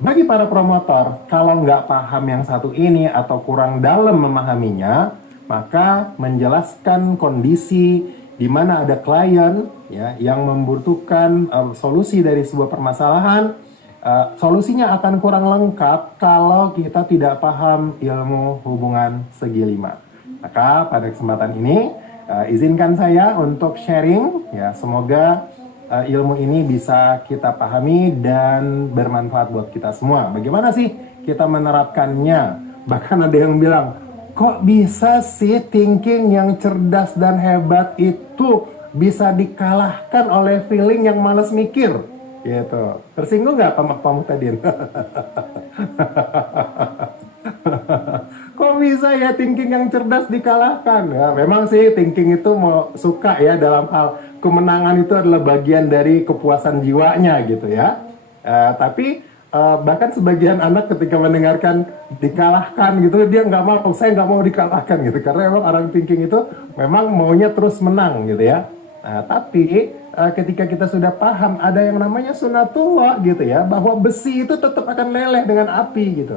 Bagi para promotor, kalau nggak paham yang satu ini atau kurang dalam memahaminya, maka menjelaskan kondisi di mana ada klien ya yang membutuhkan solusi dari sebuah permasalahan, solusinya akan kurang lengkap kalau kita tidak paham ilmu hubungan segi lima. Maka pada kesempatan ini izinkan saya untuk sharing ya, semoga ilmu ini bisa kita pahami dan bermanfaat buat kita semua. Bagaimana sih kita menerapkannya? Bahkan ada yang bilang, kok bisa sih thinking yang cerdas dan hebat itu bisa dikalahkan oleh feeling yang malas mikir? Gitu. Tersinggung nggak Pak Muhtadin? Kok bisa ya thinking yang cerdas dikalahkan? Ya, memang sih thinking itu mau suka ya dalam hal kemenangan itu adalah bagian dari kepuasan jiwanya gitu ya. Tapi bahkan sebagian anak ketika mendengarkan dikalahkan gitu dia nggak mau, saya nggak mau dikalahkan gitu karena memang orang thinking itu memang maunya terus menang gitu ya. Tapi ketika kita sudah paham ada yang namanya sunatullah gitu ya, bahwa besi itu tetap akan leleh dengan api gitu.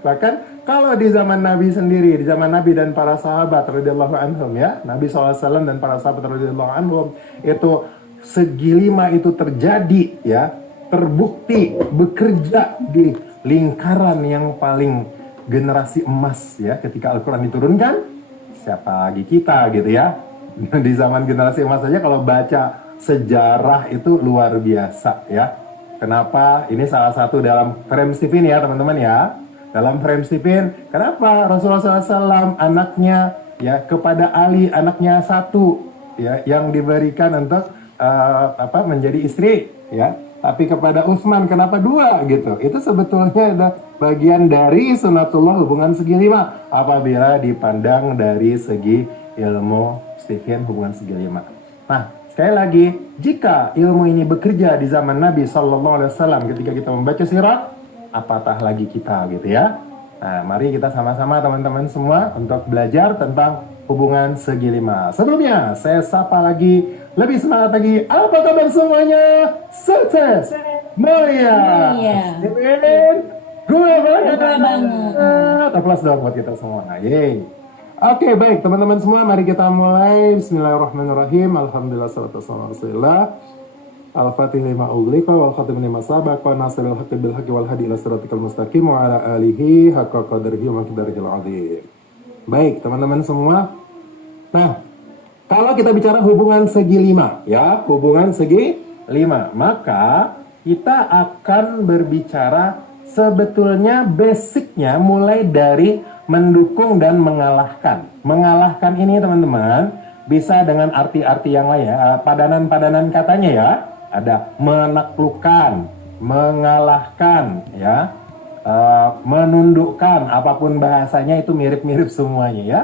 Bahkan kalau di zaman Nabi sendiri, di zaman Nabi dan para sahabat radhiyallahu anhum ya, Nabi SAW dan para sahabat radhiyallahu anhum itu segi lima itu terjadi ya, terbukti bekerja di lingkaran yang paling generasi emas ya, ketika Al-Quran diturunkan, siapa lagi kita gitu ya. Di zaman generasi emas saja kalau baca sejarah itu luar biasa ya. Kenapa? Ini salah satu dalam frame Stephen ya teman-teman ya. Dalam frame Stephen, kenapa Rasulullah SAW anaknya ya kepada Ali anaknya satu ya yang diberikan untuk menjadi istri ya. Tapi kepada Utsman kenapa dua gitu? Itu sebetulnya ada bagian dari sunatullah hubungan segi lima apabila dipandang dari segi ilmu Stephen hubungan segi lima. Nah, sekali lagi, jika ilmu ini bekerja di zaman Nabi SAW ketika kita membaca sirat, apatah lagi kita gitu ya. Nah, mari kita sama-sama teman-teman semua untuk belajar tentang hubungan segi lima. Sebelumnya, saya sapa lagi, lebih semangat lagi. Apa kabar semuanya? Sukses! Mulia! Stephen, gue banget! Aplaus dong buat kita semua. Yeay! Oke, baik teman-teman semua, mari kita mulai. Bismillahirrahmanirrahim. Alhamdulillah salatu wassalamu ala Rasulillah. Al-Fatih lima ughliqa wal khatim lima sabaq wa nasril haqqi bil haqqi wal hadi ila siratikal mustaqim wa ala alihi haqqa qadrihi wa miqdarihil azim. Baik, teman-teman semua. Nah, kalau kita bicara hubungan segi lima ya, hubungan segi lima, maka kita akan berbicara sebetulnya basicnya mulai dari mendukung dan mengalahkan. Mengalahkan ini teman-teman bisa dengan arti-arti yang lain ya. Padanan-padanan katanya ya. Ada menaklukkan, mengalahkan ya. Menundukkan, apapun bahasanya itu mirip-mirip semuanya ya.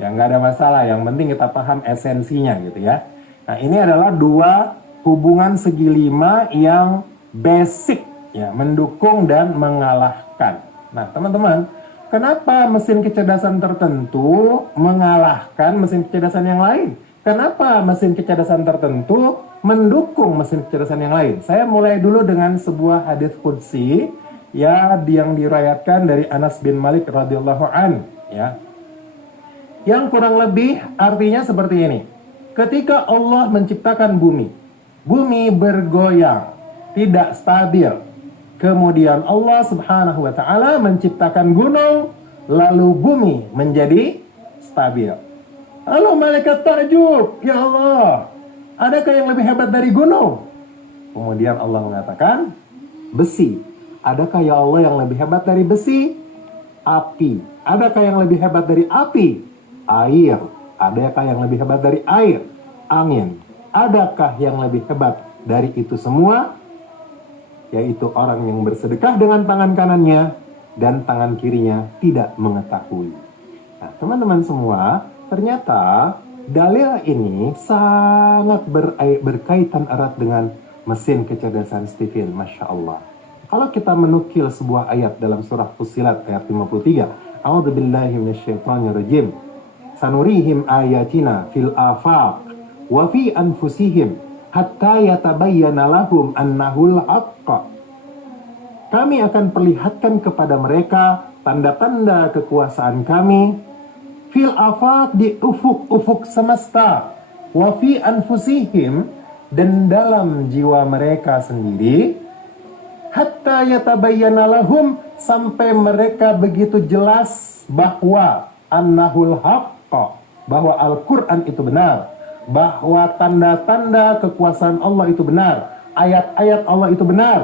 Ya nggak ada masalah, yang penting kita paham esensinya gitu ya. Nah, ini adalah dua hubungan segi lima yang basic ya, mendukung dan mengalahkan. Nah, teman-teman, kenapa mesin kecerdasan tertentu mengalahkan mesin kecerdasan yang lain? Kenapa mesin kecerdasan tertentu mendukung mesin kecerdasan yang lain? Saya mulai dulu dengan sebuah hadis qudsi ya, yang diriwayatkan dari Anas bin Malik radhiyallahu an ya. Yang kurang lebih artinya seperti ini. Ketika Allah menciptakan bumi, bumi bergoyang, tidak stabil. Kemudian Allah Subhanahu wa taala menciptakan gunung, lalu bumi menjadi stabil. Lalu malaikat takjub, ya Allah, adakah yang lebih hebat dari gunung? Kemudian Allah mengatakan, besi. Adakah ya Allah yang lebih hebat dari besi? Api. Adakah yang lebih hebat dari api? Air. Adakah yang lebih hebat dari air? Angin. Adakah yang lebih hebat dari itu semua? Yaitu orang yang bersedekah dengan tangan kanannya dan tangan kirinya tidak mengetahui. Nah, teman-teman semua, ternyata dalil ini sangat berkaitan erat dengan mesin kecerdasan Stephen, Masya Allah. Kalau kita menukil sebuah ayat dalam surah Fussilat ayat 53, A'udzubillahi minasyaitonirrajim. Sanurihim ayatina fil afaq wa fi anfusihim hatta yatabayyana lahum annahul haqq. Kami akan perlihatkan kepada mereka tanda-tanda kekuasaan kami fil afaq, di ufuk-ufuk semesta, wa fi anfusihim, dan dalam jiwa mereka sendiri, hatta yatabayyana lahum, sampai mereka begitu jelas bahwa annahul haqqa, bahwa Al-Quran itu benar, bahwa tanda-tanda kekuasaan Allah itu benar, ayat-ayat Allah itu benar.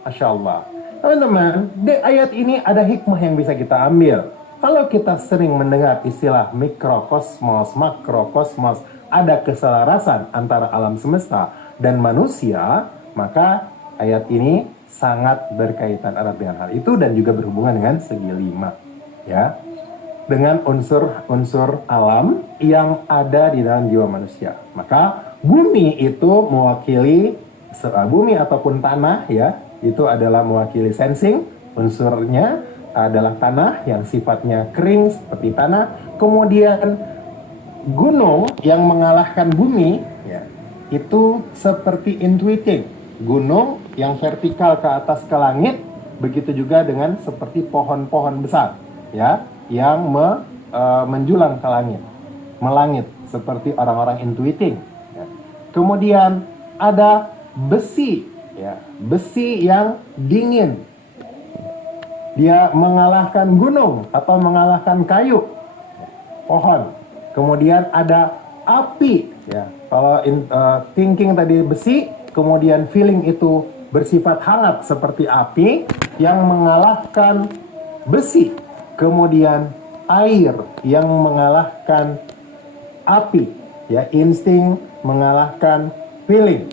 Masya Allah. Teman-teman, di ayat ini ada hikmah yang bisa kita ambil. Kalau kita sering mendengar istilah mikrokosmos, makrokosmos, ada keselarasan antara alam semesta dan manusia, maka ayat ini sangat berkaitan erat dengan hal itu dan juga berhubungan dengan segi lima, ya, dengan unsur-unsur alam yang ada di dalam jiwa manusia. Maka bumi itu mewakili bumi ataupun tanah, ya, itu adalah mewakili sensing, unsurnya adalah tanah yang sifatnya kering seperti tanah. Kemudian gunung yang mengalahkan bumi, ya, itu seperti intuiting, gunung yang vertikal ke atas ke langit, begitu juga dengan seperti pohon-pohon besar, ya, yang menjulang ke langit, melangit seperti orang-orang intuiting, ya. Kemudian ada besi, ya, besi yang dingin, dia mengalahkan gunung atau mengalahkan kayu, pohon. Kemudian ada api, ya. Kalau thinking tadi besi, kemudian feeling itu bersifat hangat seperti api yang mengalahkan besi. Kemudian air yang mengalahkan api, ya, insting mengalahkan feeling.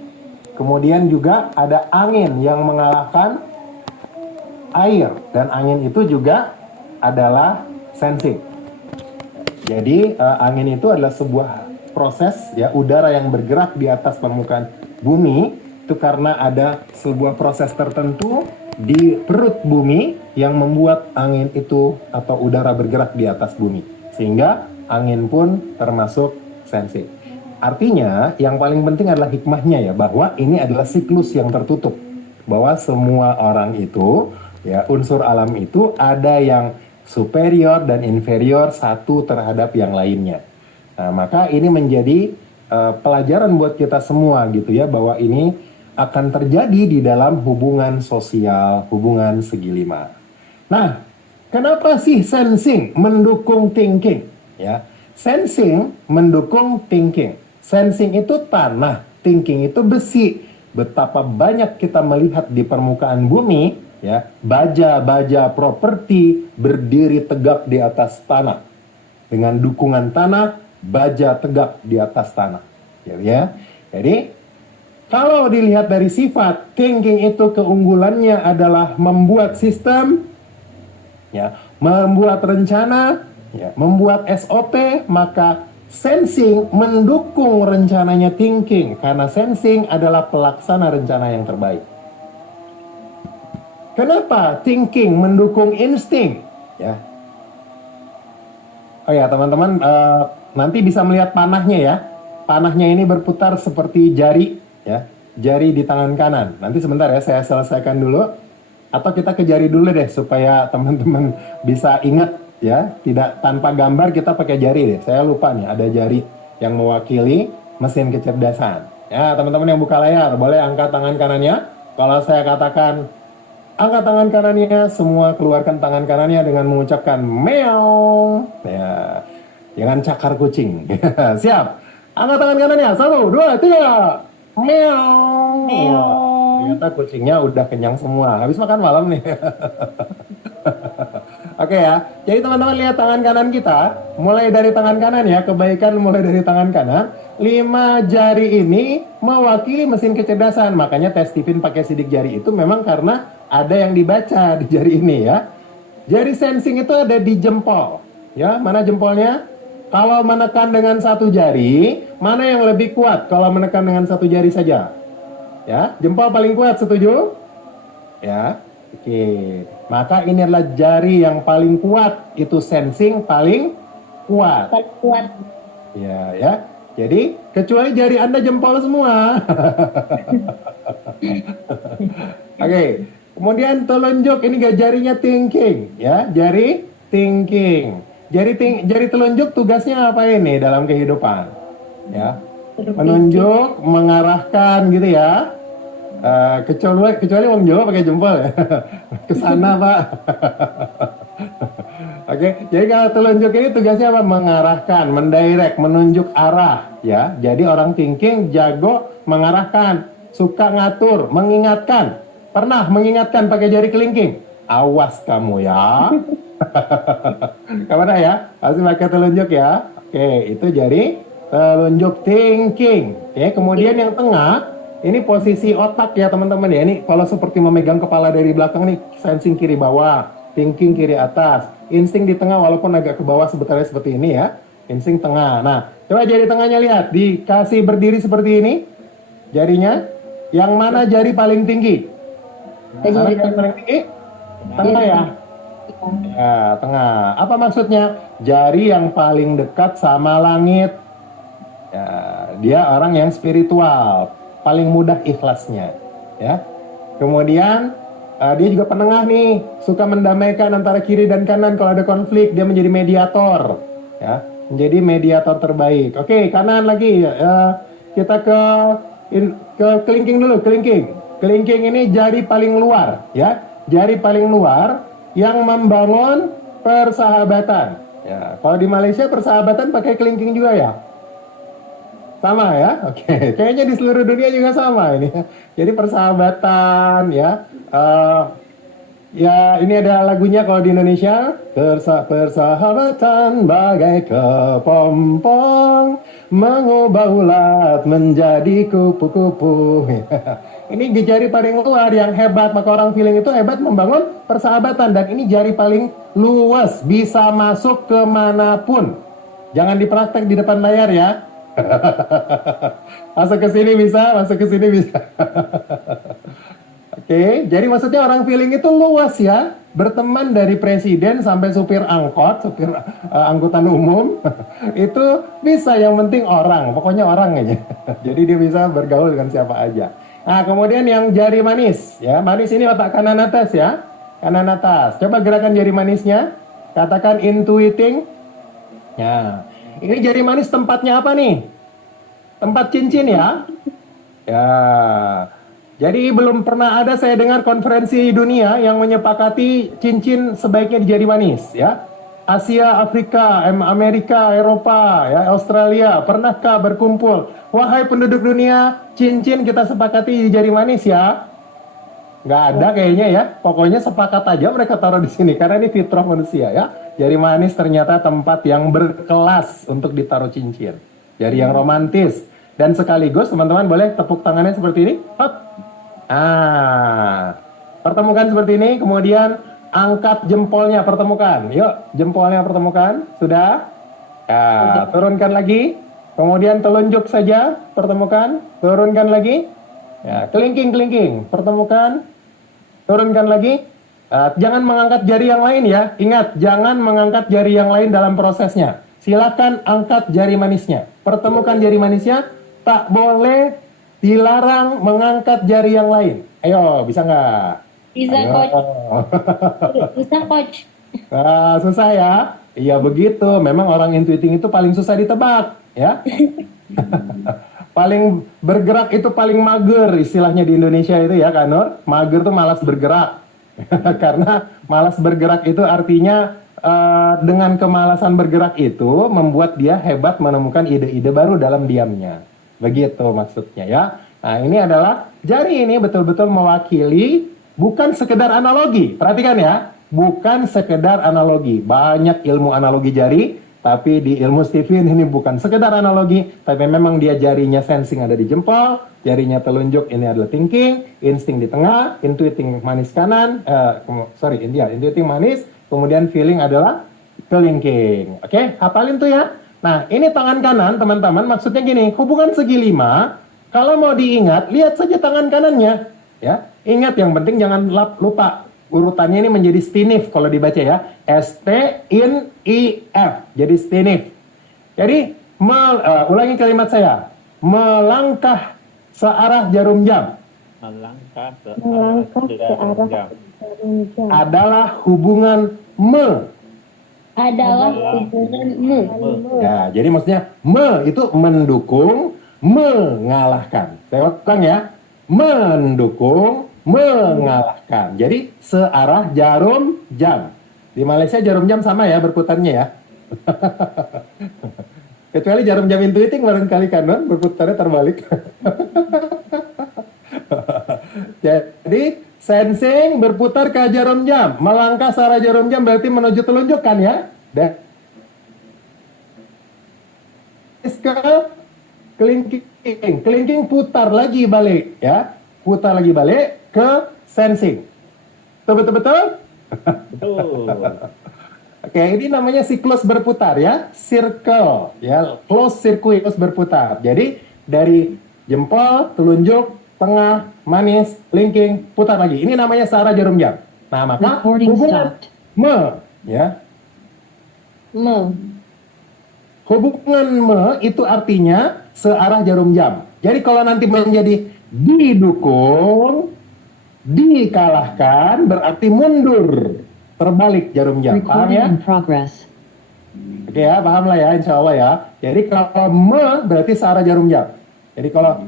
Kemudian juga ada angin yang mengalahkan air, dan angin itu juga adalah sensing. Jadi angin itu adalah sebuah proses, ya, udara yang bergerak di atas permukaan bumi itu karena ada sebuah proses tertentu di perut bumi yang membuat angin itu atau udara bergerak di atas bumi, sehingga angin pun termasuk sensing. Artinya yang paling penting adalah hikmahnya, ya, bahwa ini adalah siklus yang tertutup, bahwa semua orang itu, ya, unsur alam itu ada yang superior dan inferior satu terhadap yang lainnya. Nah, maka ini menjadi pelajaran buat kita semua, gitu ya, bahwa ini akan terjadi di dalam hubungan sosial, hubungan segi lima. Nah, kenapa sih sensing mendukung thinking? Ya, sensing mendukung thinking. Sensing itu tanah, thinking itu besi. Betapa banyak kita melihat di permukaan bumi, ya, baja-baja properti berdiri tegak di atas tanah. Dengan dukungan tanah, baja tegak di atas tanah, ya. Jadi kalau dilihat dari sifat, thinking itu keunggulannya adalah membuat sistem, ya, membuat rencana, ya, membuat SOP. Maka sensing mendukung rencananya thinking, karena sensing adalah pelaksana rencana yang terbaik. Kenapa thinking mendukung insting? Ya. Oh ya, teman-teman, nanti bisa melihat panahnya, ya. Panahnya ini berputar seperti jari, ya, jari di tangan kanan. Nanti sebentar, ya, saya selesaikan dulu. Atau kita ke jari dulu deh, supaya teman-teman bisa ingat, ya. Tidak tanpa gambar, kita pakai jari deh. Saya lupa nih, ada jari yang mewakili mesin kecerdasan. Ya, teman-teman yang buka layar, boleh angkat tangan kanannya. Kalau saya katakan angkat tangan kanannya, semua keluarkan tangan kanannya dengan mengucapkan meow. Ya, jangan cakar kucing. Siap. Angkat tangan kanannya. 1, 2, 3. Meow. Wah, ternyata kucingnya udah kenyang semua. Habis makan malam nih. Oke, ya. Jadi teman-teman lihat tangan kanan kita. Mulai dari tangan kanan, ya. Kebaikan mulai dari tangan kanan. 5 jari ini mewakili mesin kecerdasan. Makanya tes Stephen pakai sidik jari itu memang karena ada yang dibaca di jari ini, ya. Jari sensing itu ada di jempol, ya. Mana jempolnya? Kalau menekan dengan satu jari, mana yang lebih kuat kalau menekan dengan satu jari saja? Ya, jempol paling kuat, setuju? Ya, oke. Maka ini adalah jari yang paling kuat, itu sensing paling kuat. Paling kuat. Ya, ya. Jadi, kecuali jari Anda jempol semua. Oke. Kemudian telunjuk ini jarinya thinking, ya, jari thinking. Jari telunjuk tugasnya apa ini dalam kehidupan? Ya, menunjuk, mengarahkan gitu ya. Kecuali Wong Jawa pakai jempol ya. Ke sana, Pak. Oke, jadi kalau telunjuk ini tugasnya apa? Mengarahkan, mendirect, menunjuk arah, ya. Jadi orang thinking jago mengarahkan, suka ngatur, mengingatkan. Pernah mengingatkan pakai jari kelingking? Awas kamu ya. Kemana ya? Pasti pakai telunjuk ya. Oke, itu jari telunjuk thinking. Oke, kemudian yang tengah ini posisi otak ya teman-teman ya. Ini kalau seperti memegang kepala dari belakang nih, sensing kiri bawah, thinking kiri atas, insting di tengah walaupun agak ke bawah sebetulnya seperti ini ya. Insting tengah. Nah, coba jari tengahnya lihat, dikasih berdiri seperti ini. Jarinya, yang mana jari paling tinggi? Jari paling tinggi? Tengah ya. Ya, tengah. Apa maksudnya? Jari yang paling dekat sama langit. Ya, dia orang yang spiritual, paling mudah ikhlasnya, ya. Kemudian dia juga penengah nih, suka mendamaikan antara kiri dan kanan kalau ada konflik, dia menjadi mediator, ya, menjadi mediator terbaik. Oke, kanan lagi, kita ke kelingking dulu, kelingking. Kelingking ini jari paling luar, ya, jari paling luar yang membangun persahabatan. Ya, kalau di Malaysia persahabatan pakai kelingking juga ya. Sama ya, oke. Kayaknya di seluruh dunia juga sama ini. Jadi persahabatan ya. Ya ini ada lagunya kalau di Indonesia. Persahabatan bagai kepompong mengubah ulat menjadi kupu-kupu. Ini di jari paling luar yang hebat. Maka orang feeling itu hebat membangun persahabatan. Dan ini jari paling luas, bisa masuk kemanapun. Jangan dipraktek di depan layar ya. Masuk ke sini bisa, masuk ke sini bisa. Oke, jadi maksudnya orang feeling itu luas ya, berteman dari presiden sampai supir angkot, supir angkutan umum, itu bisa, yang penting orang, pokoknya orang aja. Jadi dia bisa bergaul dengan siapa aja. Nah, kemudian yang jari manis, ya, manis ini otak kanan atas ya, kanan atas. Coba gerakan jari manisnya, katakan intuiting. Ya. Ini jari manis tempatnya apa nih? Tempat cincin ya? Ya. Jadi belum pernah ada saya dengar konferensi dunia yang menyepakati cincin sebaiknya di jari manis ya. Asia, Afrika, Amerika, Eropa, ya, Australia, pernahkah berkumpul? Wahai penduduk dunia, cincin kita sepakati di jari manis ya. Nggak ada kayaknya ya. Pokoknya sepakat aja mereka taruh di sini karena ini fitrah manusia ya. Jari manis ternyata tempat yang berkelas untuk ditaruh cincin. Jari yang romantis. Dan sekaligus teman-teman boleh tepuk tangannya seperti ini. Hop. Pertemukan seperti ini. Kemudian angkat jempolnya, pertemukan. Yuk, jempolnya pertemukan. Sudah? Ya, turunkan lagi. Kemudian telunjuk saja, pertemukan. Turunkan lagi. Ya, kelingking, pertemukan. Turunkan lagi. Jangan mengangkat jari yang lain ya. Ingat, jangan mengangkat jari yang lain dalam prosesnya. Silakan angkat jari manisnya. Pertemukan jari manisnya. Tak boleh, dilarang mengangkat jari yang lain. Ayo, bisa nggak? Bisa, Ayo. Coach. Bisa, Coach. Susah ya? Iya begitu. Memang orang intuiting itu paling susah ditebak, ya. Paling bergerak itu paling mager istilahnya di Indonesia itu ya Kak Nur. Mager tuh malas bergerak. Karena malas bergerak itu artinya dengan kemalasan bergerak itu membuat dia hebat menemukan ide-ide baru dalam diamnya. Begitu maksudnya ya. Nah ini adalah jari ini betul-betul mewakili bukan sekedar analogi. Perhatikan ya, bukan sekedar analogi. Banyak ilmu analogi jari. Tapi di ilmu Stephen ini bukan sekedar analogi, tapi memang dia jarinya sensing ada di jempol, jarinya telunjuk ini adalah thinking, insting di tengah, intuiting manis kanan, intuiting manis, kemudian feeling adalah kelingking. Oke, hafalin tuh ya. Nah, ini tangan kanan teman-teman, maksudnya gini, hubungan segi 5, kalau mau diingat, lihat saja tangan kanannya. Ya, ingat yang penting jangan lupa. Urutannya ini menjadi stinif kalau dibaca ya. S-T-I-N-I-F. Jadi stinif. Jadi, ulangi kalimat saya. Melangkah searah jarum jam. Melangkah ke Melangkah ke jarum arah jam. jarum jam. adalah hubungan me. Adalah hubungan me. Ya, jadi maksudnya me itu mendukung, mengalahkan. Saya ulang ya. Mendukung, mengalahkan. Jadi searah jarum jam. Di Malaysia jarum jam sama ya berputarnya ya. Kecuali jarum jam intuiting barangkali kanan berputarnya terbalik. Jadi sensing berputar ke jarum jam, melangkah searah jarum jam berarti menuju telunjuk kan ya. Dan ke kelingking putar lagi balik ya, putar lagi balik ke sensing. Betul. Betul. Oke, ini namanya siklus berputar ya, circle ya, close circuit berputar. Jadi dari jempol, telunjuk, tengah, manis, kelingking, putar lagi. Ini namanya searah jarum jam. Nah, maka Recording hubungan stopped. me ya, Me. hubungan me itu artinya searah jarum jam. Jadi kalau nanti menjadi didukung, dikalahkan berarti mundur, terbalik jarum jam. Paham Recording ya? in progress. Oke ya, paham lah ya, insya Allah ya. Jadi kalau me berarti searah jarum jam. Jadi kalau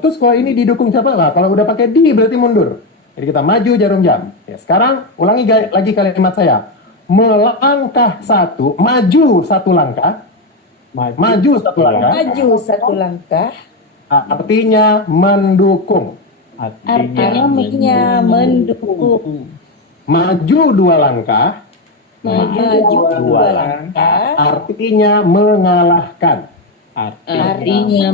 terus kalau ini didukung siapa? Nah, kalau udah pakai di berarti mundur. Jadi kita maju jarum jam. Ya, sekarang ulangi lagi kalimat saya. Melangkah satu, maju satu langkah. Maju satu langkah. Maju satu langkah, Artinya mendukung. artinya mendukung. Maju dua langkah. Maju dua langkah, Artinya mengalahkan. artinya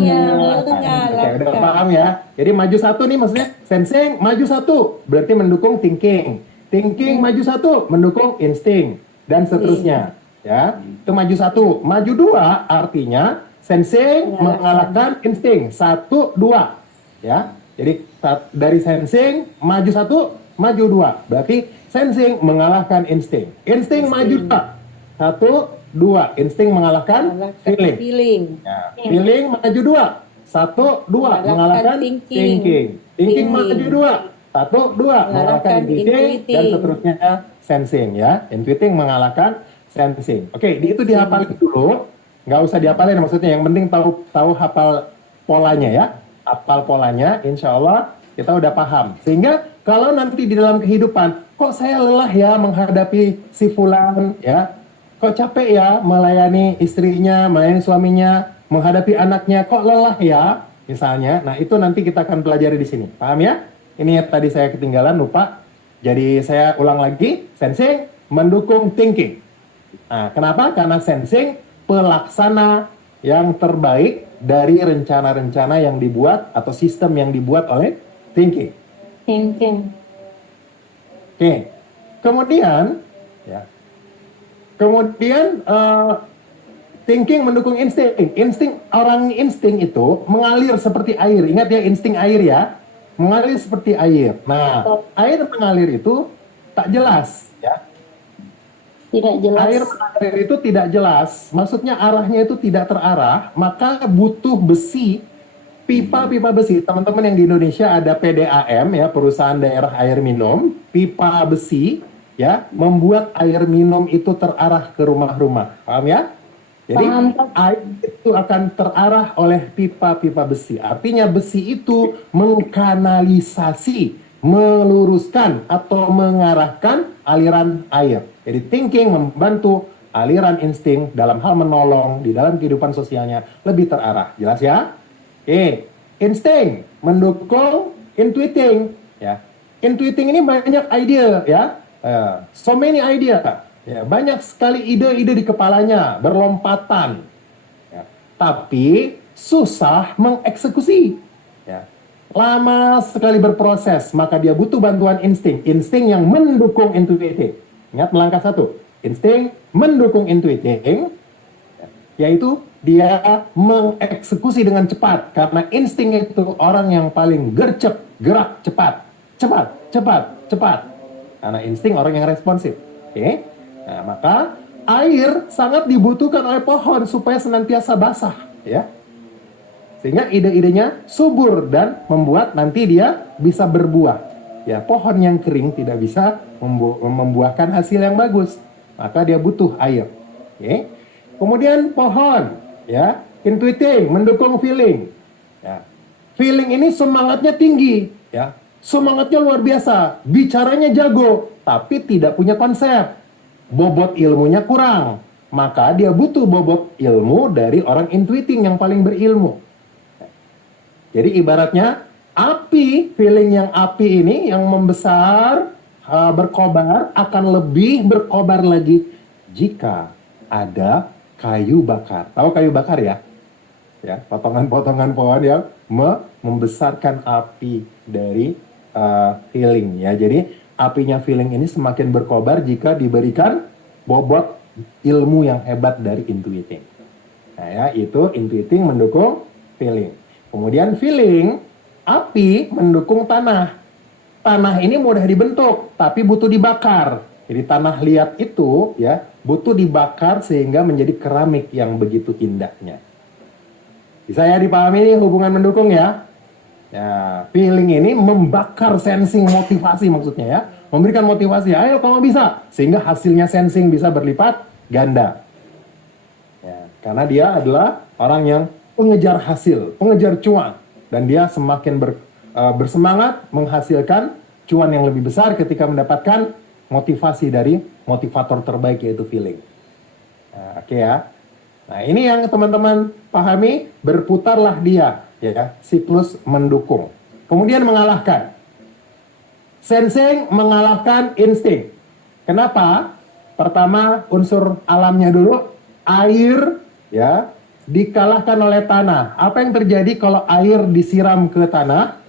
Oke, udah paham ya. Jadi maju satu nih maksudnya sensing maju satu berarti mendukung thinking. Thinking maju satu mendukung insting dan seterusnya. Ya, itu maju satu. Maju dua artinya sensing mengalahkan insting. Satu dua. Ya, jadi dari sensing maju satu, maju dua. Berarti sensing mengalahkan insting. Insting maju dua. Satu, dua. Insting mengalahkan feeling. feeling. Ya, feeling maju dua. Satu, dua. Mengalahkan thinking. Thinking maju dua. Satu, dua. Mengalahkan intuiting. Dan seterusnya sensing ya. Intuiting mengalahkan sensing. Oke, itu dihafalin dulu. Nggak usah dihafalin maksudnya. Yang penting tahu hafal polanya ya. Hafal polanya, insya Allah kita udah paham. Sehingga kalau nanti di dalam kehidupan, kok saya lelah ya menghadapi si fulan ya. Kok capek ya melayani istrinya, melayani suaminya, menghadapi anaknya, kok lelah ya, misalnya. Nah, itu nanti kita akan pelajari di sini. Paham ya? Ini tadi saya ketinggalan, lupa. Jadi saya ulang lagi, sensing mendukung thinking. Nah, kenapa? Karena sensing pelaksana yang terbaik dari rencana-rencana yang dibuat atau sistem yang dibuat oleh thinking. Thinking. Oke. Kemudian ya. Kemudian thinking mendukung insting. Orang insting itu mengalir seperti air. Ingat ya, insting air ya. Mengalir seperti air. Nah, air mengalir itu tak jelas ya. Tidak jelas. Air mengalir itu tidak jelas. Maksudnya arahnya itu tidak terarah, maka butuh besi, pipa-pipa besi. Teman-teman yang di Indonesia ada PDAM ya, perusahaan daerah air minum, pipa besi ya, membuat air minum itu terarah ke rumah-rumah. Paham ya? Jadi air itu akan terarah oleh pipa-pipa besi. Artinya besi itu mengkanalisasi, meluruskan atau mengarahkan aliran air. Jadi thinking membantu aliran insting dalam hal menolong di dalam kehidupan sosialnya lebih terarah. Jelas ya? Oke, insting mendukung intuiting ya. Intuiting ini banyak ide ya. So many idea. Ya, banyak sekali ide-ide di kepalanya, berlompatan. Ya, tapi susah mengeksekusi. Ya. Lama sekali berproses, maka dia butuh bantuan insting. Insting yang mendukung intuiting. Ingat melangkah satu. Insting mendukung intuiting, yaitu dia mengeksekusi dengan cepat. Karena insting itu orang yang paling gercep, gerak cepat. Cepat. Karena insting orang yang responsif. Oke? Nah, maka air sangat dibutuhkan oleh pohon supaya senantiasa basah, ya. Sehingga ide-idenya subur dan membuat nanti dia bisa berbuah. Ya, pohon yang kering tidak bisa membuahkan hasil yang bagus. Maka dia butuh air. Oke. Kemudian pohon, ya, intuiting, mendukung feeling. Ya. Feeling ini semangatnya tinggi, ya. Semangatnya luar biasa, bicaranya jago, tapi tidak punya konsep. Bobot ilmunya kurang. Maka dia butuh bobot ilmu dari orang intuiting yang paling berilmu. Jadi ibaratnya api, feeling yang api ini yang membesar, berkobar, akan lebih berkobar lagi jika ada kayu bakar. Tahu kayu bakar ya? Ya, potongan-potongan pohon yang membesarkan api dari feeling ya. Jadi apinya feeling ini semakin berkobar jika diberikan bobot ilmu yang hebat dari intuiting. Nah ya, itu intuiting mendukung feeling. Kemudian feeling, api mendukung tanah. Tanah ini mudah dibentuk, tapi butuh dibakar. Jadi tanah liat itu ya butuh dibakar sehingga menjadi keramik yang begitu indahnya. Bisa ya dipahami ini hubungan mendukung ya? Ya, feeling ini membakar sensing motivasi maksudnya ya. Memberikan motivasi, ayo kamu bisa. Sehingga hasilnya sensing bisa berlipat ganda. Ya, karena dia adalah orang yang pengejar hasil, pengejar cuan. Dan dia semakin bersemangat menghasilkan cuan yang lebih besar ketika mendapatkan motivasi dari motivator terbaik yaitu feeling. Nah, oke ya. Nah ini yang teman-teman pahami, berputarlah dia ya, siklus mendukung. Kemudian mengalahkan. Sensing mengalahkan insting. Kenapa? Pertama unsur alamnya dulu, air ya, dikalahkan oleh tanah. Apa yang terjadi kalau air disiram ke tanah?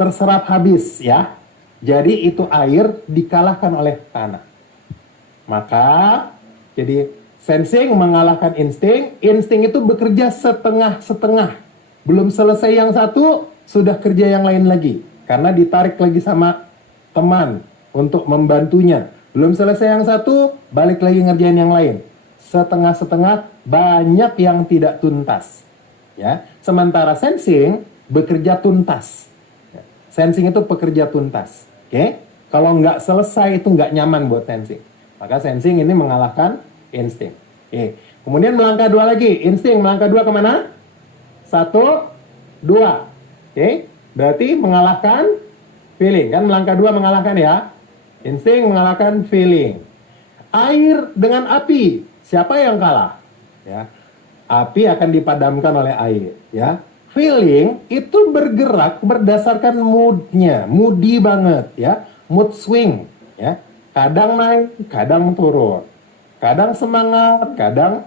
Terserap habis ya. Jadi itu air dikalahkan oleh tanah. Maka jadi sensing mengalahkan insting. Insting itu bekerja setengah-setengah. Belum selesai yang satu, sudah kerja yang lain lagi. Karena ditarik lagi sama teman untuk membantunya. Belum selesai yang satu, balik lagi ngerjain yang lain. Setengah-setengah, banyak yang tidak tuntas. Ya, sementara sensing bekerja tuntas. Sensing itu pekerja tuntas. Oke, kalau nggak selesai itu nggak nyaman buat sensing. Maka sensing ini mengalahkan insting. Oke, kemudian melangkah dua lagi. Insting melangkah dua kemana? 1, 2. Oke, berarti mengalahkan feeling. Kan melangkah dua mengalahkan ya. Insting mengalahkan feeling. Air dengan api, siapa yang kalah? Ya, api akan dipadamkan oleh air. Ya, feeling itu bergerak berdasarkan moodnya, moody banget ya, mood swing ya, kadang naik, kadang turun, kadang semangat, kadang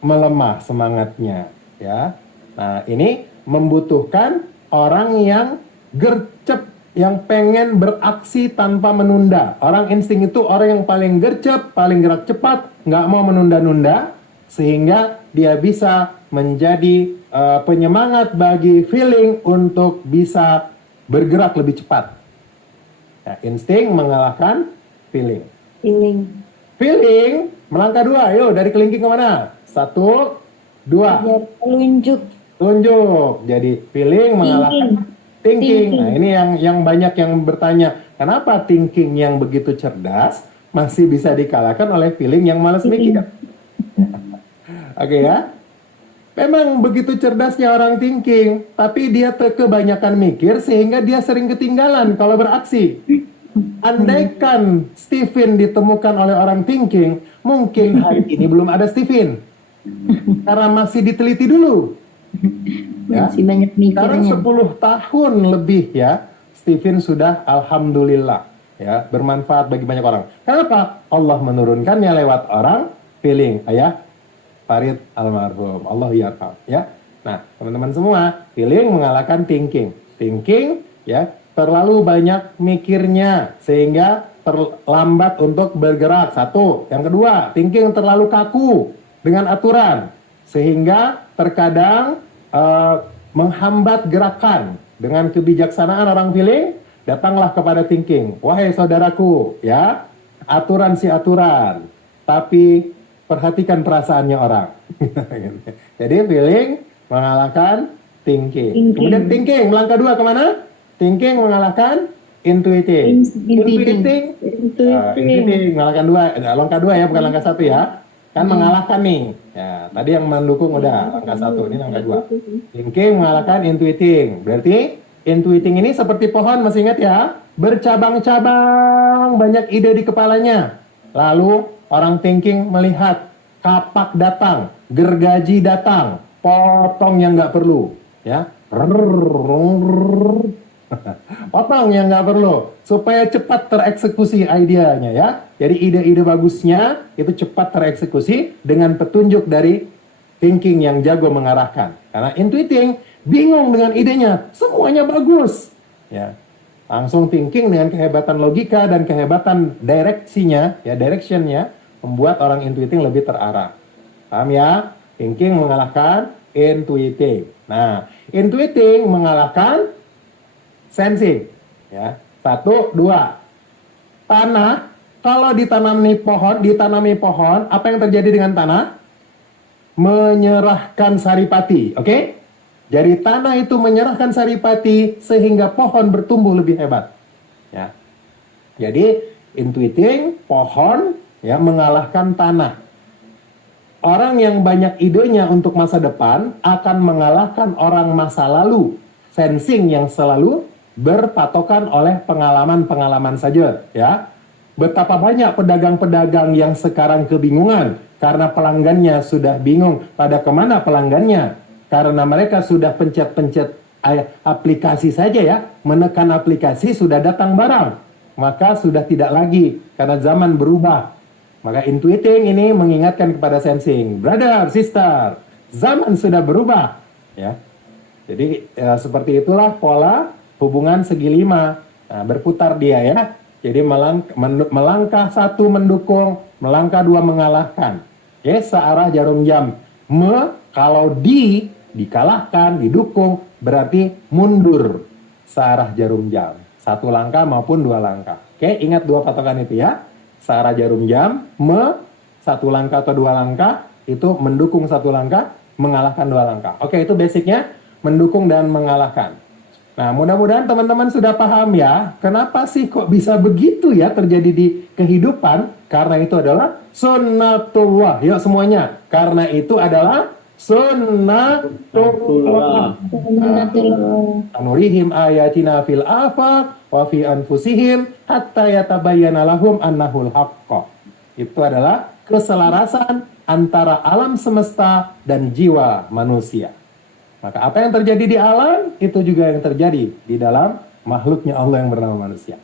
melemah semangatnya ya. Nah ini membutuhkan orang yang gercep, yang pengen beraksi tanpa menunda. Orang insting itu orang yang paling gercep, paling gerak cepat, nggak mau menunda-nunda, sehingga dia bisa menjadi penyemangat bagi feeling untuk bisa bergerak lebih cepat. Nah, insting mengalahkan feeling. Feeling melangkah dua. Yuk dari kelingking kemana? 1, 2. Telunjuk. Tunjuk. Jadi feeling mengalahkan thinking. Nah ini yang banyak yang bertanya, kenapa thinking yang begitu cerdas masih bisa dikalahkan oleh feeling yang malas mikir? Oke ya. Memang begitu cerdasnya orang thinking, tapi dia kebanyakan mikir sehingga dia sering ketinggalan kalau beraksi. Andaikan Stephen ditemukan oleh orang thinking, mungkin hari ini belum ada Stephen. Karena masih diteliti dulu. Ya. Masih banyak Sekarang mikirnya. 10 tahun lebih ya, Stephen sudah alhamdulillah ya, bermanfaat bagi banyak orang. Kenapa? Allah menurunkannya lewat orang feeling. Ayah Farid almarhum, Allah yarham ya. Nah, teman-teman semua, feeling mengalahkan thinking. Thinking ya, terlalu banyak mikirnya sehingga terlambat untuk bergerak. 1. Yang kedua, thinking terlalu kaku dengan aturan sehingga terkadang menghambat gerakan. Dengan kebijaksanaan orang feeling, datanglah kepada thinking. Wahai saudaraku, ya, aturan si aturan, tapi perhatikan perasaannya orang. Jadi feeling mengalahkan thinking. Thinking. Kemudian thinking melangkah 2 kemana? Thinking mengalahkan intuiting. Intuiting. Intuiting mengalahkan 2, langkah 2 ya, bukan langkah 1 ya. Kan mengalahkan nih. Ya, tadi yang mendukung udah langkah 1, ini langkah 2. Thinking mengalahkan intuiting. Berarti intuiting ini seperti pohon, masih ingat ya? Bercabang-cabang, banyak ide di kepalanya. Lalu orang thinking melihat kapak datang, gergaji datang, potong yang nggak perlu, ya. Potong yang nggak perlu supaya cepat tereksekusi idenya ya. Jadi ide-ide bagusnya itu cepat tereksekusi dengan petunjuk dari thinking yang jago mengarahkan. Karena intuiting bingung dengan idenya, semuanya bagus. Ya. Langsung thinking dengan kehebatan logika dan kehebatan direksinya, ya directionnya membuat orang intuiting lebih terarah. Paham ya? Thinking mengalahkan intuiting. Nah, intuiting mengalahkan sensing. Ya, 1, 2. Tanah, kalau ditanami pohon, apa yang terjadi dengan tanah? Menyerahkan saripati, oke? Jadi tanah itu menyerahkan saripati sehingga pohon bertumbuh lebih hebat. Ya. Jadi intuiting pohon ya mengalahkan tanah. Orang yang banyak idenya untuk masa depan akan mengalahkan orang masa lalu. Sensing yang selalu berpatokan oleh pengalaman-pengalaman saja, ya. Betapa banyak pedagang-pedagang yang sekarang kebingungan karena pelanggannya sudah bingung pada kemana pelanggannya. Karena mereka sudah pencet-pencet aplikasi saja ya, menekan aplikasi sudah datang barang. Maka sudah tidak lagi karena zaman berubah. Maka intuiting ini mengingatkan kepada sensing, brother, sister, zaman sudah berubah, ya. Jadi seperti itulah pola hubungan segi 5. Nah, berputar dia ya. Jadi melangkah 1 mendukung, melangkah 2 mengalahkan. Oke, searah jarum jam. Kalau dikalahkan, didukung, berarti mundur searah jarum jam. 1 langkah maupun 2 langkah. Oke, ingat 2 patokan itu ya. Searah jarum jam, 1 langkah atau 2 langkah, itu mendukung 1 langkah, mengalahkan 2 langkah. Oke, itu basicnya mendukung dan mengalahkan. Nah, mudah-mudahan teman-teman sudah paham ya, kenapa sih kok bisa begitu ya terjadi di kehidupan? Karena itu adalah sunnatullah. Yuk semuanya, karena itu adalah sunnatullah. Anurihim ayatina fil afaq wa fi anfusihim hatta yatabayyana lahum annahul haqq. Itu adalah keselarasan antara alam semesta dan jiwa manusia. Maka apa yang terjadi di alam, itu juga yang terjadi di dalam makhluknya Allah yang bernama manusia.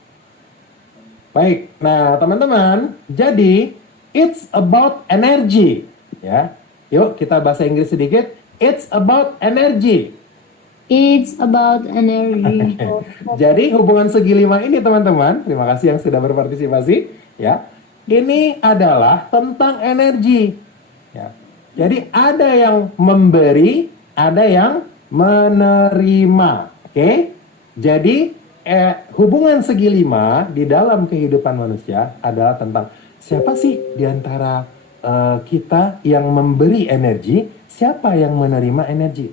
Baik, nah teman-teman, jadi it's about energy. Ya, yuk kita bahasa Inggris sedikit. It's about energy. It's about energy. Jadi hubungan segi 5 ini teman-teman, terima kasih yang sudah berpartisipasi. Ya, ini adalah tentang energi. Ya, jadi ada yang memberi, ada yang menerima. Oke? Jadi hubungan segi 5 di dalam kehidupan manusia adalah tentang siapa sih di antara kita yang memberi energi, siapa yang menerima energi.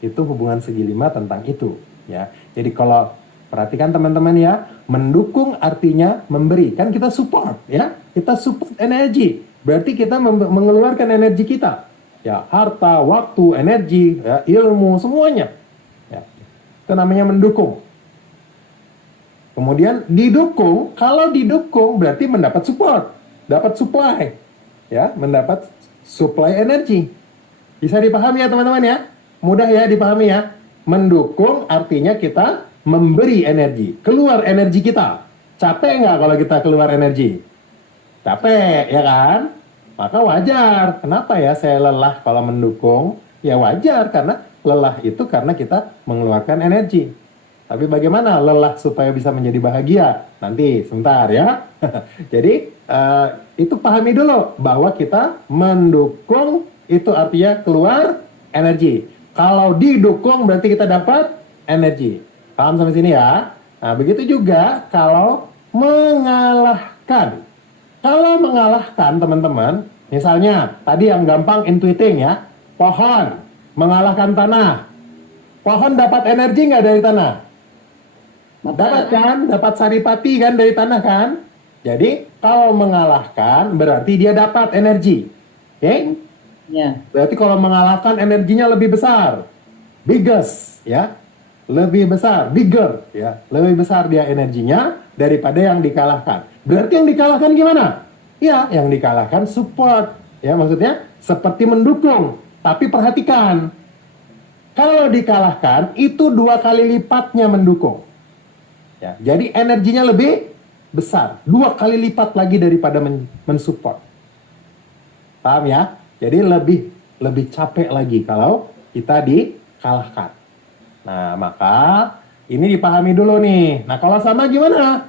Itu hubungan segi 5 tentang itu, ya. Jadi kalau perhatikan teman-teman ya, mendukung artinya memberi. Kan kita support, ya. Kita support energi. Berarti kita mengeluarkan energi kita. Ya, harta, waktu, energi, ya, ilmu, semuanya. Ya. Itu namanya mendukung. Kemudian didukung, kalau didukung berarti mendapat support, dapat supply. Ya, mendapat supply energi. Bisa dipahami ya teman-teman ya? Mudah ya dipahami ya? Mendukung artinya kita memberi energi, keluar energi kita. Capek nggak kalau kita keluar energi? Capek, ya kan? Maka wajar. Kenapa ya saya lelah kalau mendukung? Ya wajar, karena lelah itu karena kita mengeluarkan energi. Tapi bagaimana lelah supaya bisa menjadi bahagia? Nanti, sebentar ya. Jadi, itu pahami dulu bahwa kita mendukung itu artinya keluar energi. Kalau didukung berarti kita dapat energi. Paham sampai sini ya? Nah, begitu juga kalau mengalahkan. Kalau mengalahkan teman-teman, misalnya tadi yang gampang intuiting ya. Pohon mengalahkan tanah. Pohon dapat energi nggak dari tanah? Dapat kan? Dapat saripati kan dari tanah kan? Jadi kalau mengalahkan berarti dia dapat energi. Oke? Ya. Berarti kalau mengalahkan energinya lebih besar. Biggest ya. Lebih besar, bigger ya. Lebih besar dia energinya daripada yang dikalahkan. Berarti yang dikalahkan gimana? Ya, yang dikalahkan support. Ya, maksudnya seperti mendukung. Tapi perhatikan. Kalau dikalahkan itu 2 kali lipatnya mendukung. Ya, jadi energinya lebih besar, 2 kali lipat lagi daripada mensupport. Paham ya? Jadi lebih capek lagi kalau kita dikalahkan. Nah, maka ini dipahami dulu nih. Nah, kalau sama gimana?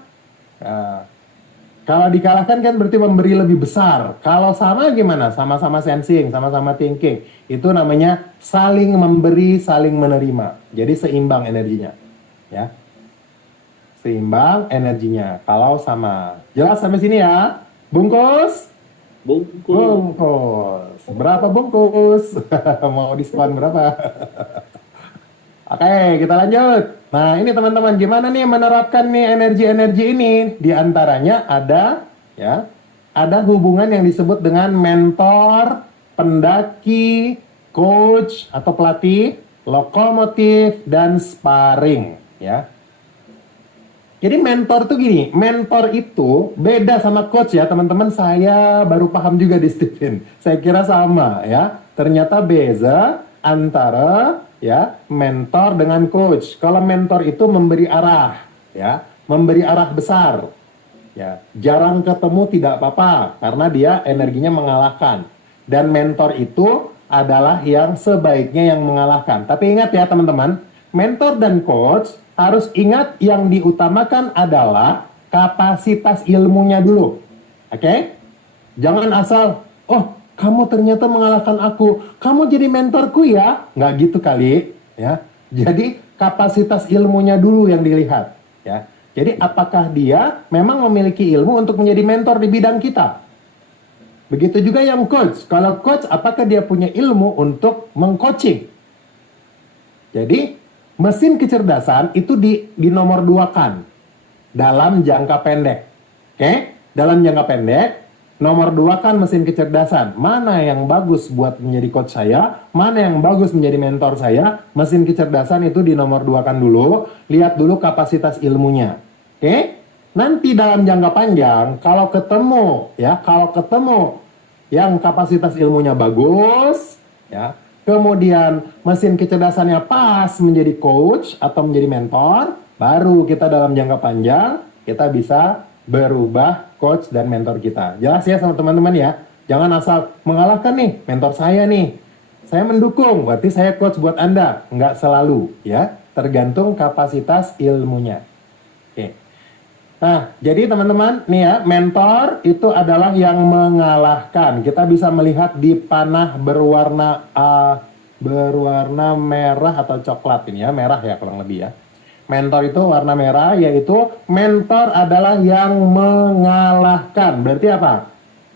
Nah, kalau dikalahkan kan berarti memberi lebih besar. Kalau sama gimana? Sama-sama sensing, sama-sama thinking. Itu namanya saling memberi, saling menerima. Jadi seimbang energinya. Ya. Seimbang energinya. Kalau sama. Jelas sampai sini ya? Bungkus? Bungkus. Bungkus. Berapa bungkus? Mau diskon berapa? Oke, kita lanjut. Nah, ini teman-teman, gimana nih menerapkan nih energi-energi ini? Di antaranya ada ada hubungan yang disebut dengan mentor, pendaki, coach atau pelatih, lokomotif dan sparring, ya. Jadi mentor tuh gini, mentor itu beda sama coach ya, teman-teman. Saya baru paham juga di Stephen. Saya kira sama ya. Ternyata beda antara mentor dengan coach. Kalau mentor itu memberi arah, memberi arah besar. Ya, jarang ketemu tidak apa-apa karena dia energinya mengalahkan. Dan mentor itu adalah yang sebaiknya yang mengalahkan. Tapi ingat ya teman-teman, mentor dan coach harus ingat yang diutamakan adalah kapasitas ilmunya dulu. Oke? Jangan asal, oh kamu ternyata mengalahkan aku, kamu jadi mentorku ya? Nggak gitu kali, ya. Jadi kapasitas ilmunya dulu yang dilihat, ya. Jadi apakah dia memang memiliki ilmu untuk menjadi mentor di bidang kita? Begitu juga yang coach. Kalau coach, apakah dia punya ilmu untuk mengcoaching? Jadi mesin kecerdasan itu di nomor 2-kan dalam jangka pendek. Oke? Dalam jangka pendek, nomor 2 kan mesin kecerdasan. Mana yang bagus buat menjadi coach saya, mana yang bagus menjadi mentor saya, mesin kecerdasan itu di nomor 2 kan dulu. Lihat dulu kapasitas ilmunya. Oke? Nanti dalam jangka panjang, kalau ketemu yang kapasitas ilmunya bagus, ya, kemudian mesin kecerdasannya pas menjadi coach atau menjadi mentor, baru kita dalam jangka panjang, kita bisa berubah coach dan mentor kita. Jelas ya sama teman-teman ya? Jangan asal mengalahkan nih, mentor saya nih. Saya mendukung, berarti saya coach buat Anda. Nggak selalu ya, tergantung kapasitas ilmunya. Oke. Nah, jadi teman-teman, nih ya, mentor itu adalah yang mengalahkan. Kita bisa melihat di panah berwarna merah atau coklat ini ya, merah ya kurang lebih ya. Mentor itu warna merah, yaitu mentor adalah yang mengalahkan. Berarti apa?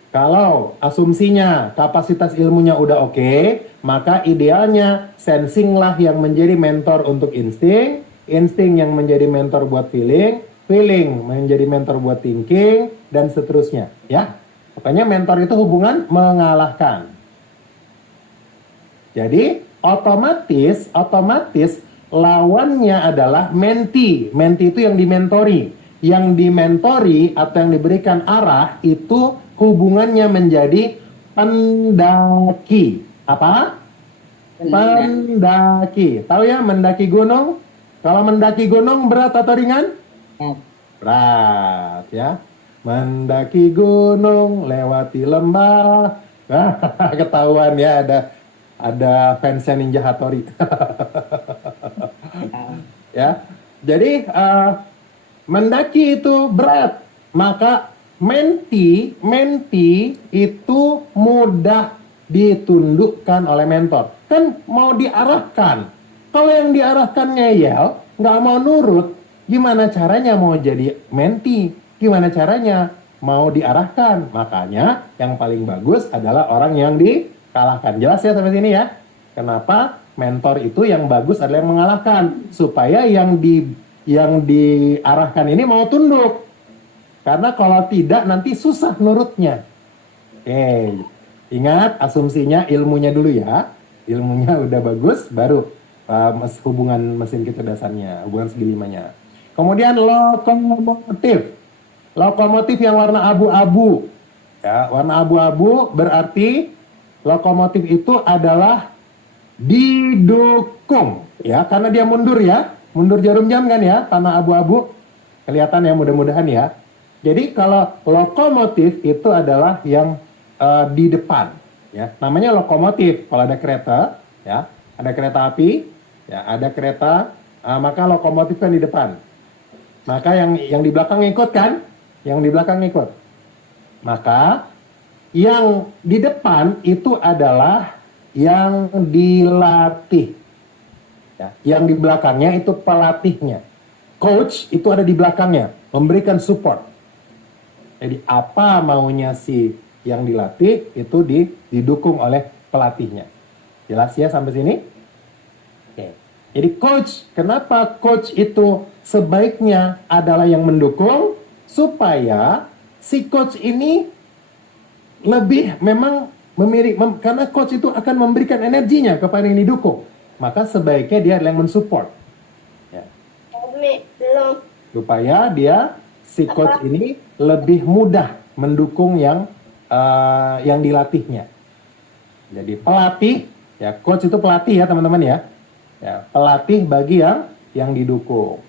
Kalau asumsinya kapasitas ilmunya udah oke, maka idealnya sensing lah yang menjadi mentor untuk insting, insting yang menjadi mentor buat feeling, feeling menjadi mentor buat thinking, dan seterusnya. Ya, pokoknya mentor itu hubungan mengalahkan. Jadi otomatis lawannya adalah mentee. Mentee itu yang dimentori. Yang dimentori atau yang diberikan arah itu hubungannya menjadi pendaki. Apa? Pendaki. Tahu ya mendaki gunung? Kalau mendaki gunung berat atau ringan? Berat ya. Mendaki gunung, lewati lembah. Ketahuan ya ada fansnya Ninja Hattori. Ya. Jadi mendaki itu berat. Maka mentee itu mudah ditundukkan oleh mentor. Kan mau diarahkan. Kalau yang diarahkan ngeyel, nggak mau nurut, gimana caranya mau jadi mentee? Gimana caranya mau diarahkan? Makanya yang paling bagus adalah orang yang dikalahkan. Jelas ya sampai sini ya? Kenapa? Mentor itu yang bagus adalah yang mengalahkan, supaya yang diarahkan ini mau tunduk. Karena kalau tidak nanti susah nurutnya. Oke, ingat asumsinya ilmunya dulu ya. Ilmunya udah bagus, baru hubungan mesin kecerdasannya, hubungan segi limanya. Kemudian lokomotif. Lokomotif yang warna abu-abu. Ya, warna abu-abu berarti lokomotif itu adalah didukung. Ya, karena dia mundur ya. Mundur jarum jam kan ya, tanah abu-abu. Kelihatan ya, mudah-mudahan ya. Jadi kalau lokomotif itu adalah yang di depan. Ya, namanya lokomotif. Kalau ada kereta, ya, ada kereta api, ya, ada kereta, maka lokomotif kan di depan. Maka yang di belakang ikut kan? Yang di belakang ikut. Maka yang di depan itu adalah yang dilatih. Ya, yang di belakangnya itu pelatihnya. Coach itu ada di belakangnya, memberikan support. Jadi apa maunya si yang dilatih itu didukung oleh pelatihnya. Jelas ya sampai sini? Oke. Jadi coach, kenapa coach itu sebaiknya adalah yang mendukung? Supaya si coach ini lebih memang karena coach itu akan memberikan energinya kepada yang didukung. Maka sebaiknya dia adalah yang mensupport. Ya. Supaya si coach ini lebih mudah mendukung yang dilatihnya. Jadi pelatih, ya coach itu pelatih ya teman-teman ya. Ya, pelatih bagi yang didukung.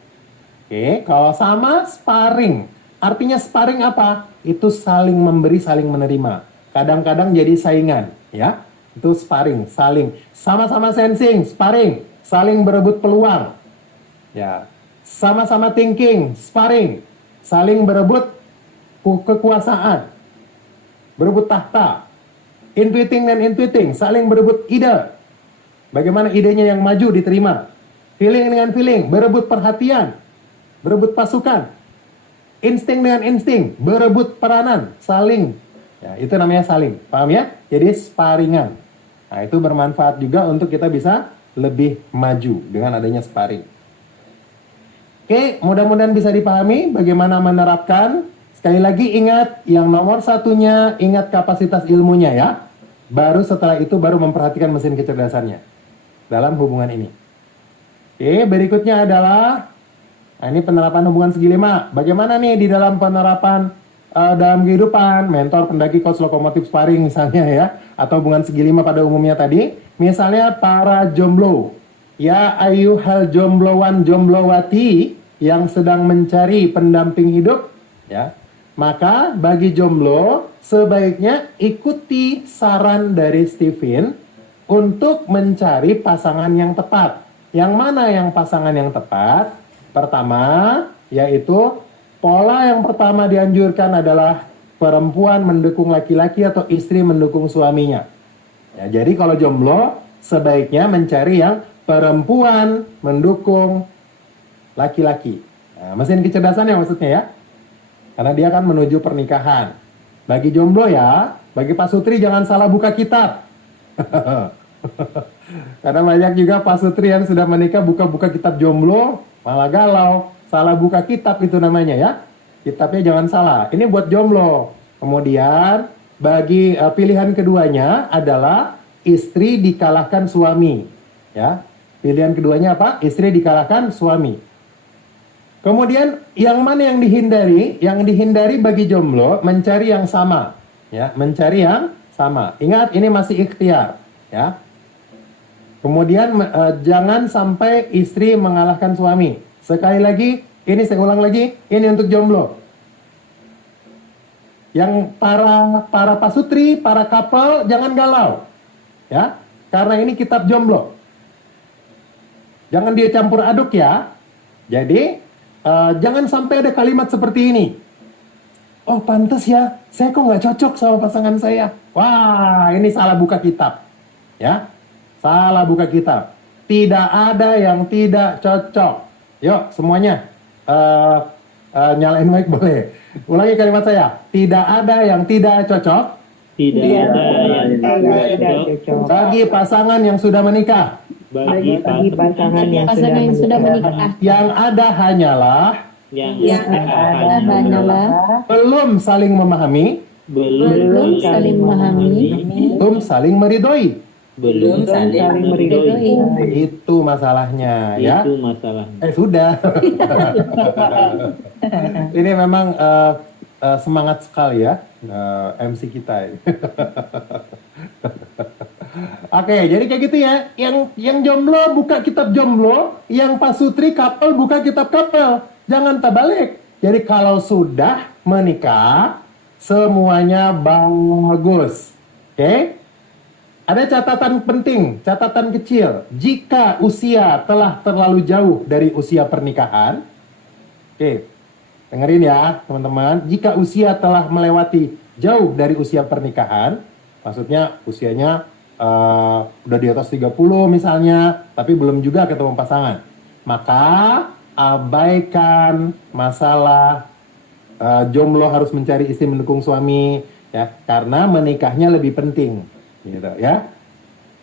Oke, kalau sama sparring. Artinya sparring apa? Itu saling memberi, saling menerima. Kadang-kadang jadi saingan, ya. Itu sparring, saling sama-sama sensing, sparring, saling berebut peluang. Ya. Sama-sama thinking, sparring, saling berebut kekuasaan. Berebut tahta. Intuiting dan intuiting, saling berebut ide. Bagaimana idenya yang maju diterima. Feeling dengan feeling, berebut perhatian, berebut pasukan. Insting dengan insting, berebut peranan, saling. Ya, itu namanya saling. Paham ya? Jadi sparingan. Nah, itu bermanfaat juga untuk kita bisa lebih maju dengan adanya sparring. Oke, mudah-mudahan bisa dipahami bagaimana menerapkan. Sekali lagi ingat, yang nomor satunya, ingat kapasitas ilmunya ya. Baru setelah itu baru memperhatikan mesin kecerdasannya dalam hubungan ini. Oke, berikutnya adalah ini penerapan hubungan segi lima. Bagaimana nih di dalam penerapan dalam kehidupan, mentor, pendaki, coach, lokomotif, sparring misalnya ya, atau hubungan segi lima pada umumnya tadi. Misalnya para jomblo, ya ayuhal jomblowan jomblowati yang sedang mencari pendamping hidup, ya. Maka bagi jomblo sebaiknya ikuti saran dari Stephen untuk mencari pasangan yang tepat. Yang mana yang pasangan yang tepat? Pertama, yaitu pola yang pertama dianjurkan adalah perempuan mendukung laki-laki atau istri mendukung suaminya. Ya, jadi kalau jomblo, sebaiknya mencari yang perempuan mendukung laki-laki. Nah, mesin kecerdasan ya maksudnya ya. Karena dia akan menuju pernikahan. Bagi jomblo ya, bagi Pak Sutri jangan salah buka kitab. Karena banyak juga Pak Sutri yang sudah menikah buka-buka kitab jomblo, malah galau. Salah buka kitab itu namanya ya. Kitabnya jangan salah. Ini buat jomblo. Kemudian bagi pilihan keduanya adalah istri dikalahkan suami. Ya. Pilihan keduanya apa? Istri dikalahkan suami. Kemudian yang mana yang dihindari? Yang dihindari bagi jomblo mencari yang sama. Ya, mencari yang sama. Ingat ini masih ikhtiar. Ya. Kemudian jangan sampai istri mengalahkan suami. Sekali lagi, ini saya ulang lagi, ini untuk jomblo. Yang para pasutri, para couple, jangan galau. Ya, karena ini kitab jomblo. Jangan dia campur aduk ya. Jadi, jangan sampai ada kalimat seperti ini. Oh, pantas ya, saya kok nggak cocok sama pasangan saya. Wah, ini salah buka kitab. Ya, salah buka kitab. Tidak ada yang tidak cocok. Yuk, semuanya. Nyalain mic boleh. Ulangi kalimat saya. Tidak ada yang tidak cocok. Tidak ada yang tidak cocok cocok Bagi pasangan yang sudah menikah, bagi bagi pasangan yang Pasangan yang sudah menikah. yang ada hanyalah yang ada hanyalah belum saling memahami, belum saling memahami, belum saling meridhoi. belum saling meridhoi. Itu masalahnya, ya. Itu masalahnya. Sudah. Ini memang semangat sekali ya MC kita ini. Oke, jadi kayak gitu ya. Yang jomblo buka kitab jomblo, yang pasutri couple buka kitab couple. Jangan terbalik. Jadi kalau sudah menikah, semuanya bagus. Oke? Ada catatan penting, catatan kecil. Jika usia telah terlalu jauh dari usia pernikahan, oke, dengerin ya teman-teman. Jika usia telah melewati jauh dari usia pernikahan, maksudnya usianya udah di atas 30 misalnya, tapi belum juga ketemu pasangan, maka abaikan masalah jomblo harus mencari istri mendukung suami, ya, karena menikahnya lebih penting. Gitu ya.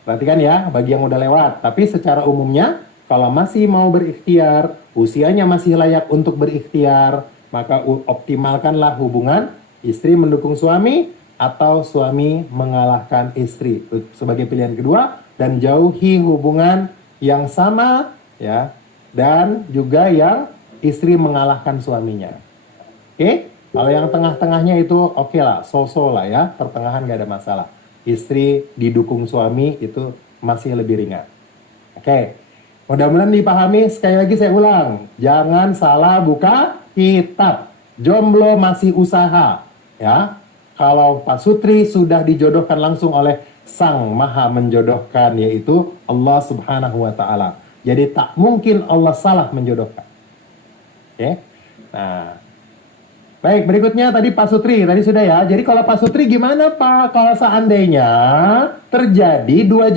Perhatikan ya bagi yang udah lewat. Tapi secara umumnya kalau masih mau berikhtiar, usianya masih layak untuk berikhtiar, maka optimalkanlah hubungan istri mendukung suami atau suami mengalahkan istri sebagai pilihan kedua, dan jauhi hubungan yang sama ya, dan juga yang istri mengalahkan suaminya. Oke? Kalau yang tengah-tengahnya itu oke lah, so-so lah ya, pertengahan gak ada masalah. Istri didukung suami itu masih lebih ringan. Oke, mudah-mudahan dipahami. Sekali lagi saya ulang, jangan salah buka kitab. Jomblo masih usaha, ya. Kalau pasutri sudah dijodohkan langsung oleh Sang Maha menjodohkan, yaitu Allah Subhanahu wa Ta'ala. Jadi tak mungkin Allah salah menjodohkan. Oke, nah. Baik, berikutnya tadi Pak Sutri, tadi sudah ya. Jadi kalau Pak Sutri gimana Pak? Kalau seandainya terjadi dua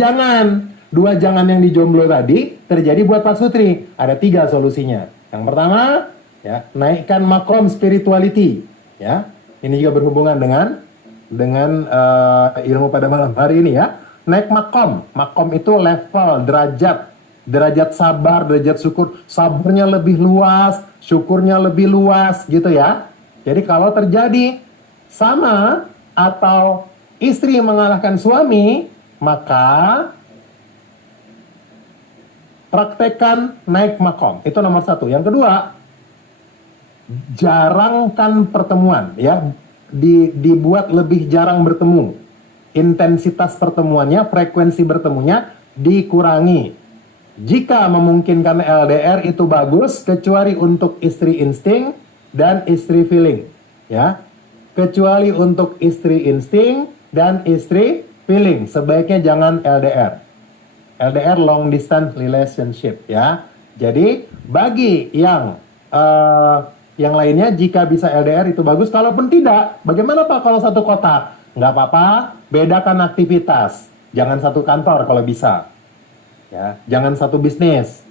jangan yang dijomblo tadi terjadi buat Pak Sutri, ada 3 solusinya. Yang pertama, ya, naikkan makom spirituality, ya. Ini juga berhubungan dengan ilmu pada malam hari ini ya. Naik makom itu level, derajat sabar, derajat syukur. Sabarnya lebih luas, syukurnya lebih luas, gitu ya. Jadi kalau terjadi sama atau istri mengalahkan suami, maka praktekkan naik makom. Itu nomor 1. Yang kedua, jarangkan pertemuan, ya. Dibuat lebih jarang bertemu. Intensitas pertemuannya, frekuensi bertemunya dikurangi. Jika memungkinkan LDR itu bagus, kecuali untuk istri insting dan istri feeling, ya. Kecuali untuk istri insting dan istri feeling, sebaiknya jangan LDR. LDR long distance relationship, ya. Jadi bagi yang lainnya, jika bisa LDR itu bagus. Kalaupun tidak, bagaimana Pak kalau satu kota? Nggak apa-apa, bedakan aktivitas. Jangan satu kantor kalau bisa, ya. Jangan satu bisnis.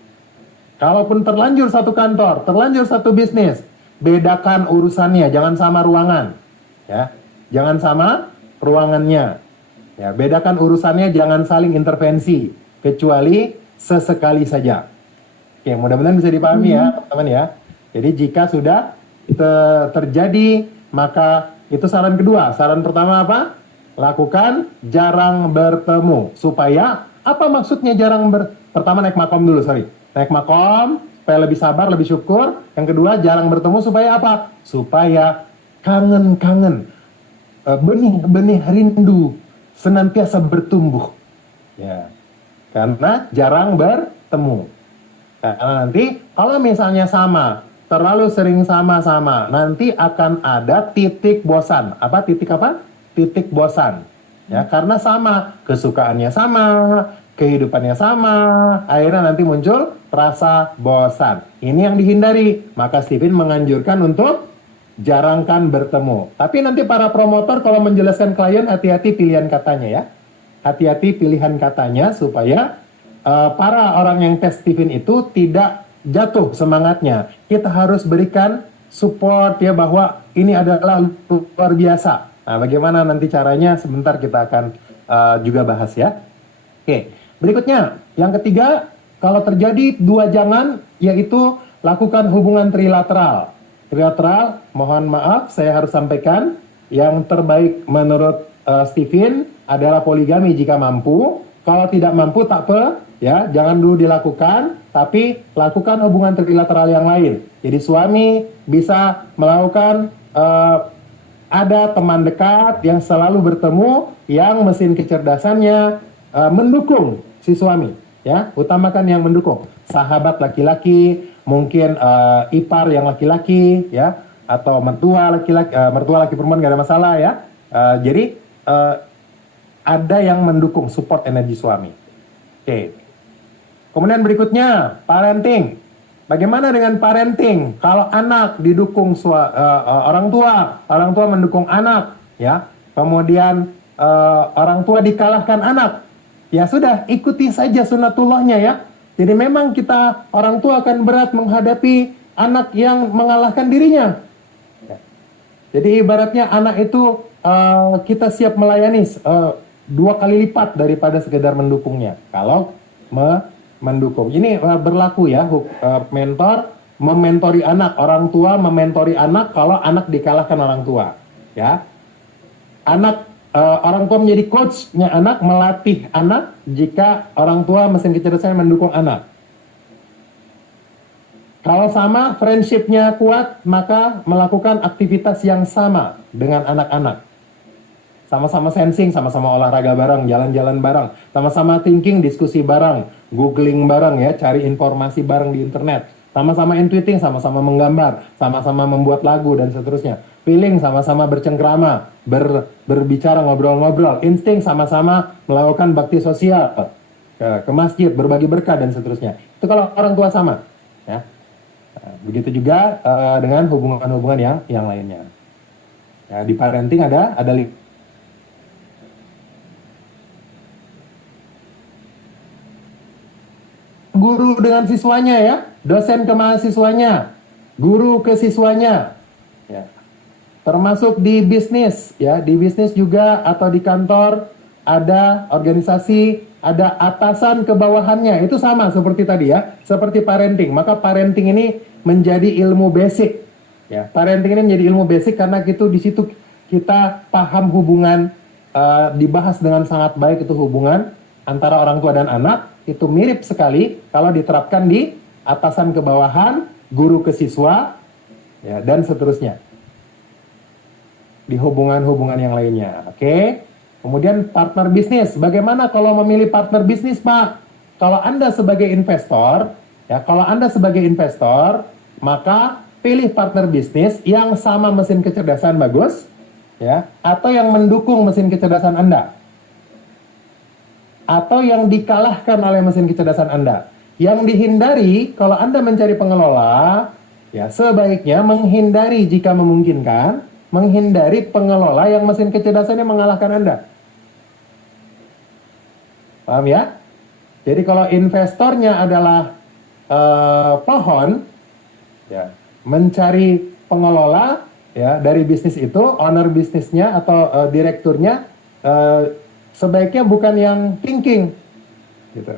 Kalaupun terlanjur satu kantor, terlanjur satu bisnis, bedakan urusannya, jangan sama ruangan, ya. Jangan sama ruangannya, ya. Bedakan urusannya, jangan saling intervensi, kecuali sesekali saja. Oke, mudah-mudahan bisa dipahami ya, teman-teman ya. Jadi jika sudah terjadi, maka itu saran kedua. Saran pertama apa? Lakukan jarang bertemu. Supaya, apa maksudnya pertama naik makom dulu, naik makom supaya lebih sabar, lebih syukur. Yang kedua, jarang bertemu supaya apa? Supaya kangen-kangen, benih-benih rindu senantiasa bertumbuh, ya. Karena jarang bertemu. Karena nanti kalau misalnya sama, terlalu sering sama-sama, nanti akan ada titik bosan. Titik bosan, ya. Karena sama, kesukaannya sama, kehidupannya sama, akhirnya nanti muncul rasa bosan. Ini yang dihindari. Maka Stephen menganjurkan untuk jarangkan bertemu. Tapi nanti para promotor kalau menjelaskan klien, hati-hati pilihan katanya ya. Hati-hati pilihan katanya supaya para orang yang tes Stephen itu tidak jatuh semangatnya. Kita harus berikan support ya, bahwa ini adalah luar biasa. Nah, bagaimana nanti caranya sebentar kita akan juga bahas ya. Oke, berikutnya yang ketiga, kalau terjadi dua jangan, yaitu lakukan hubungan trilateral. Trilateral, mohon maaf saya harus sampaikan, yang terbaik menurut Stephen adalah poligami jika mampu. Kalau tidak mampu tak apa, ya jangan dulu dilakukan, tapi lakukan hubungan trilateral yang lain. Jadi suami bisa melakukan ada teman dekat yang selalu bertemu yang mesin kecerdasannya mendukung si suami, ya utamakan yang mendukung. Sahabat laki-laki, mungkin ipar yang laki-laki, ya atau mertua laki-laki, mertua laki perempuan gak ada masalah ya. Jadi ada yang mendukung, support energi suami. Oke. Kemudian berikutnya parenting. Bagaimana dengan parenting? Kalau anak didukung orang tua mendukung anak, ya. Kemudian orang tua dikalahkan anak, ya sudah ikuti saja sunatullahnya ya. Jadi memang kita orang tua akan berat menghadapi anak yang mengalahkan dirinya. Ya. Jadi ibaratnya anak itu kita siap melayani 2 kali lipat daripada sekedar mendukungnya. Kalau mendukung. Ini berlaku ya, mentor mementori anak, orang tua mementori anak kalau anak dikalahkan orang tua, ya. Anak orang tua menjadi coachnya anak, melatih anak jika orang tua mesin kecerdasan mendukung anak. Kalau sama friendship-nya kuat, maka melakukan aktivitas yang sama dengan anak-anak. Sama-sama sensing, sama-sama olahraga bareng, jalan-jalan bareng, sama-sama thinking, diskusi bareng, googling bareng ya, cari informasi bareng di internet, sama-sama intuiting, sama-sama menggambar, sama-sama membuat lagu dan seterusnya. Feeling, sama-sama bercengkrama, berbicara, ngobrol-ngobrol. Insting, sama-sama melakukan bakti sosial, ke masjid, berbagi berkah dan seterusnya. Itu kalau orang tua sama, ya. Begitu juga dengan hubungan-hubungan yang lainnya. Ya, di parenting ada guru dengan siswanya ya, dosen ke mahasiswanya, guru ke siswanya, ya. Termasuk di bisnis ya, di bisnis juga atau di kantor ada organisasi, ada atasan ke bawahannya, itu sama seperti tadi ya, seperti parenting. Maka parenting ini menjadi ilmu basic, ya. Parenting ini menjadi ilmu basic karena itu di situ kita paham hubungan, dibahas dengan sangat baik itu hubungan antara orang tua dan anak. Itu mirip sekali kalau diterapkan di atasan ke bawahan, guru ke siswa, ya, dan seterusnya. Di hubungan-hubungan yang lainnya, oke? Kemudian partner bisnis. Bagaimana kalau memilih partner bisnis, Pak? Kalau Anda sebagai investor, ya, maka pilih partner bisnis yang sama mesin kecerdasan bagus, ya, atau yang mendukung mesin kecerdasan Anda. Atau yang dikalahkan oleh mesin kecerdasan Anda. Yang dihindari, kalau Anda mencari pengelola, ya sebaiknya menghindari jika memungkinkan, menghindari pengelola yang mesin kecerdasannya mengalahkan Anda. Paham ya? Jadi kalau investornya adalah pohon, ya, mencari pengelola ya dari bisnis itu, owner bisnisnya atau direkturnya, sebaiknya bukan yang thinking, gitu.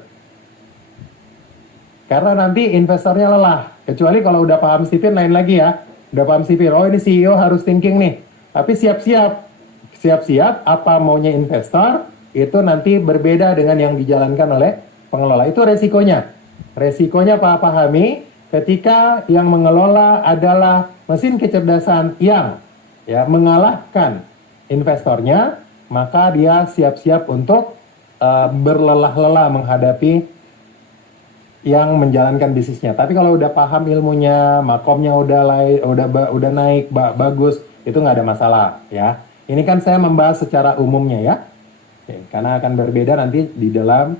Karena nanti investornya lelah. Kecuali kalau udah paham Stephen lain lagi ya. Udah paham Stephen, oh ini CEO harus thinking nih. Tapi siap-siap apa maunya investor, itu nanti berbeda dengan yang dijalankan oleh pengelola. Itu resikonya. Resikonya Pak pahami, ketika yang mengelola adalah mesin kecerdasan yang ya mengalahkan investornya, maka dia siap-siap untuk berlelah-lelah menghadapi yang menjalankan bisnisnya. Tapi kalau udah paham ilmunya, makomnya udah naik, bagus, itu nggak ada masalah ya. Ini kan saya membahas secara umumnya ya. Oke, karena akan berbeda nanti di dalam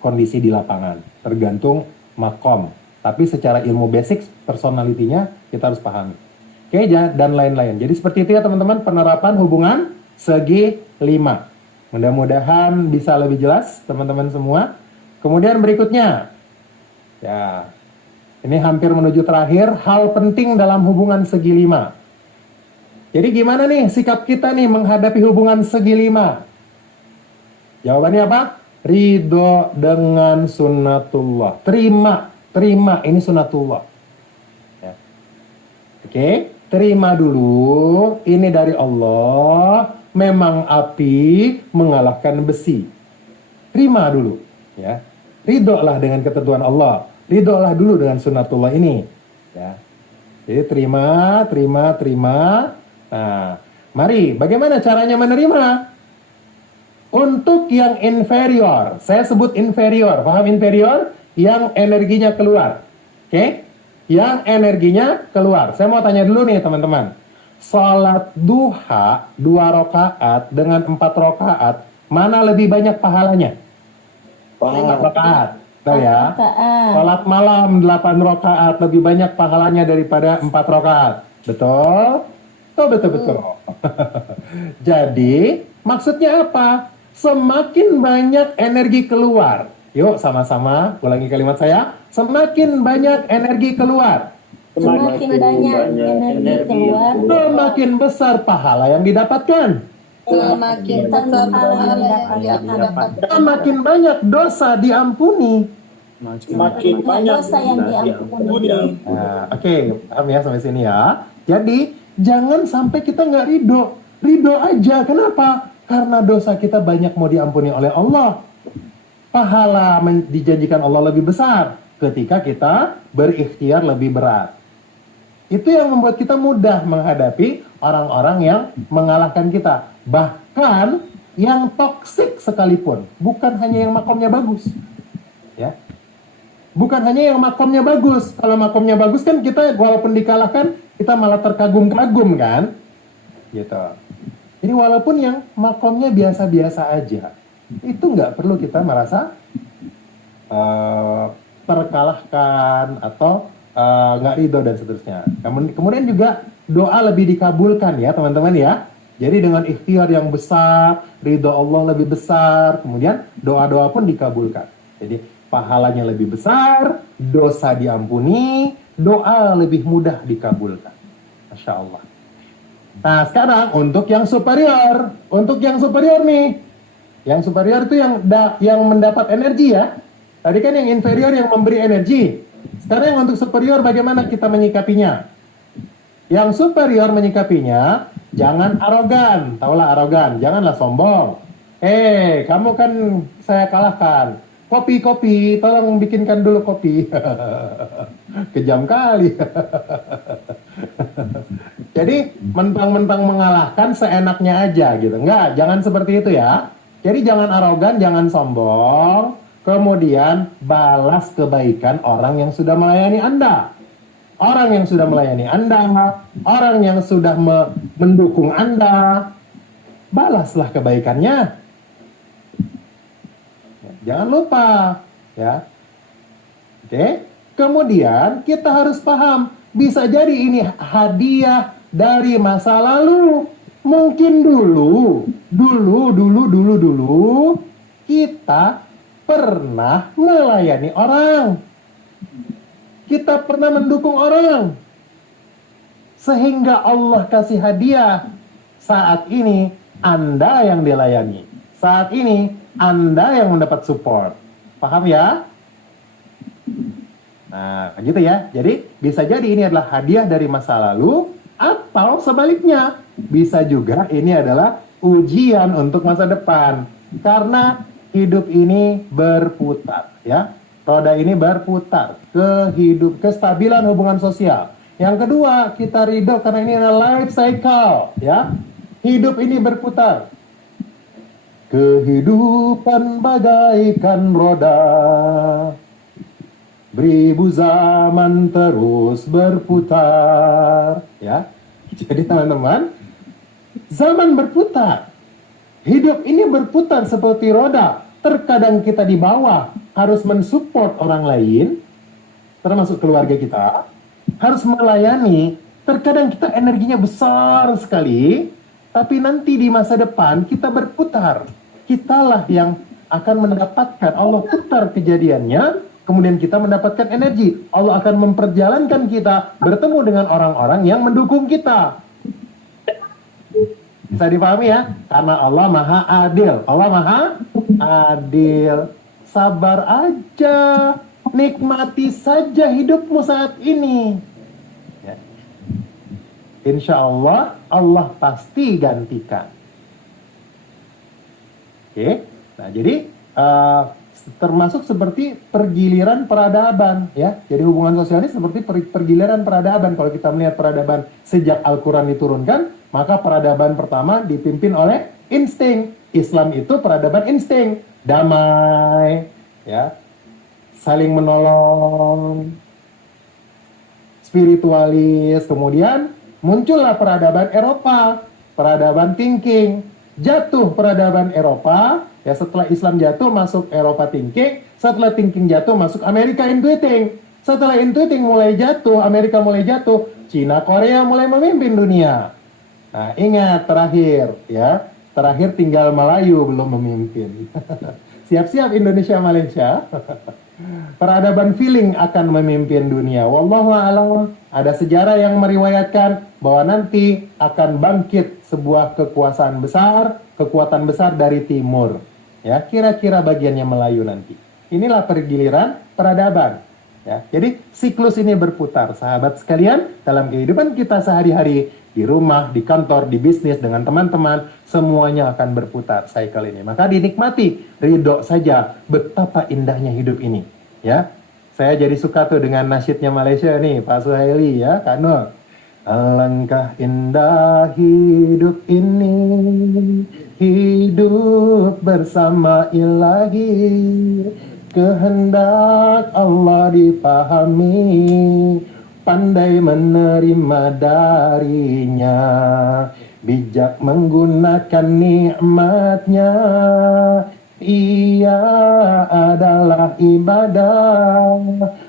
kondisi di lapangan, tergantung makom. Tapi secara ilmu basic, personalitinya kita harus pahami. Oke, dan lain-lain. Jadi seperti itu ya teman-teman, penerapan hubungan segi 5. Mudah-mudahan bisa lebih jelas teman-teman semua. Kemudian berikutnya, ya, ini hampir menuju terakhir, hal penting dalam hubungan segi 5. Jadi gimana nih sikap kita nih menghadapi hubungan segi 5? Jawabannya apa? Ridho dengan sunnatullah. Terima ini sunnatullah. Ya. Oke, terima dulu. Ini dari Allah. Memang api mengalahkan besi. Terima dulu. Ya, ridholah dengan ketentuan Allah. Ridholah dulu dengan sunnatullah ini. Ya. Jadi terima. Nah, mari bagaimana caranya menerima? Untuk yang inferior, saya sebut inferior, paham inferior? Yang energinya keluar, oke? Yang energinya keluar. Saya mau tanya dulu nih teman-teman. Salat duha 2 rakaat dengan 4 rakaat, mana lebih banyak pahalanya? 4 rakaat, tahu ya? Salat malam 8 rakaat lebih banyak pahalanya daripada 4 rakaat, betul? Betul. Jadi maksudnya apa? Semakin banyak energi keluar. Yuk sama-sama ulangi kalimat saya. Semakin banyak energi keluar, Semakin banyak energi keluar, semakin besar pahala yang didapatkan. semakin besar pahala yang dapat. Semakin banyak dosa diampuni. Semakin banyak Dosa yang diampuni. Nah, oke, paham ya sampai sini ya. Jadi jangan sampai kita nggak ridho aja. Kenapa? Karena dosa kita banyak mau diampuni oleh Allah. Pahala dijanjikan Allah lebih besar ketika kita berikhtiar lebih berat. Itu yang membuat kita mudah menghadapi orang-orang yang mengalahkan kita. Bahkan yang toksik sekalipun. Bukan hanya yang makomnya bagus. Ya. Bukan hanya yang makomnya bagus. Kalau makomnya bagus kan kita walaupun dikalahkan, kita malah terkagum-kagum kan. Gitu. Jadi walaupun yang makomnya biasa-biasa aja, itu nggak perlu kita merasa terkalahkan atau nggak ridho dan seterusnya. Kemudian juga doa lebih dikabulkan ya teman-teman ya. Jadi dengan ikhtiar yang besar, ridho Allah lebih besar, kemudian doa-doa pun dikabulkan. Jadi pahalanya lebih besar, dosa diampuni, doa lebih mudah dikabulkan. Masya Allah. Nah sekarang untuk yang superior, nih, yang superior itu yang mendapat energi ya. Tadi kan yang inferior yang memberi energi. Sekarang yang untuk superior bagaimana kita menyikapinya? Yang superior menyikapinya, jangan arogan, tahulah arogan, janganlah sombong. Kamu kan saya kalahkan. Kopi, tolong bikinkan dulu kopi. Kejam kali. Jadi mentang-mentang mengalahkan seenaknya aja gitu. Enggak, jangan seperti itu ya. Jadi jangan arogan, jangan sombong. Kemudian balas kebaikan orang yang sudah melayani Anda. Orang yang sudah melayani Anda, orang yang sudah mendukung Anda, balaslah kebaikannya. Jangan lupa, ya. Oke. Kemudian kita harus paham, bisa jadi ini hadiah dari masa lalu. Mungkin dulu kita pernah melayani orang. Kita pernah mendukung orang. Sehingga Allah kasih hadiah. Saat ini Anda yang dilayani. Saat ini Anda yang mendapat support. Paham ya? Nah, gitu ya. Jadi bisa jadi ini adalah hadiah dari masa lalu atau sebaliknya. Bisa juga ini adalah ujian untuk masa depan. Karena hidup ini berputar, ya. Roda ini berputar kestabilan hubungan sosial. Yang kedua, kita ridho karena ini adalah life cycle, ya. Hidup ini berputar. Kehidupan bagaikan roda, beribu zaman terus berputar, ya. Jadi teman-teman, zaman berputar. Hidup ini berputar seperti roda. Terkadang kita di bawah harus mensupport orang lain, termasuk keluarga kita, harus melayani. Terkadang kita energinya besar sekali, tapi nanti di masa depan kita berputar. Kitalah yang akan mendapatkan, Allah putar kejadiannya, kemudian kita mendapatkan energi. Allah akan memperjalankan kita bertemu dengan orang-orang yang mendukung kita. Bisa dipahami ya? Karena Allah Maha Adil. Allah Maha Adil. Sabar aja. Nikmati saja hidupmu saat ini. Ya. Insya Allah, Allah pasti gantikan. Oke. Nah, jadi termasuk seperti pergiliran peradaban, ya. Jadi hubungan sosial ini seperti pergiliran peradaban. Kalau kita melihat peradaban sejak Al-Quran diturunkan, maka peradaban pertama dipimpin oleh insting. Islam itu peradaban insting, damai, ya, saling menolong, spiritualis. Kemudian muncullah peradaban Eropa, peradaban thinking. Jatuh peradaban Eropa, ya, setelah Islam jatuh masuk Eropa thinking, setelah thinking jatuh masuk Amerika intuiting. Setelah intuiting mulai jatuh, Amerika mulai jatuh, Cina, Korea mulai memimpin dunia. Nah, ingat terakhir, ya, terakhir tinggal Melayu belum memimpin. Siap-siap Indonesia, Malaysia. Peradaban feeling akan memimpin dunia. Wallahu a'lam. Ada sejarah yang meriwayatkan bahwa nanti akan bangkit sebuah kekuatan besar dari timur. Ya, kira-kira bagiannya Melayu nanti. Inilah pergiliran peradaban. Ya, jadi siklus ini berputar, sahabat sekalian, dalam kehidupan kita sehari-hari, di rumah, di kantor, di bisnis, dengan teman-teman, semuanya akan berputar cycle ini. Maka dinikmati, ridho saja betapa indahnya hidup ini. Ya, saya jadi suka tuh dengan nasyidnya Malaysia nih, Pak Suhaili, ya, Kak Nur. Alangkah indah hidup ini, hidup bersama ilahi, kehendak Allah dipahami, pandai menerima darinya, bijak menggunakan nikmatnya, ia adalah ibadah,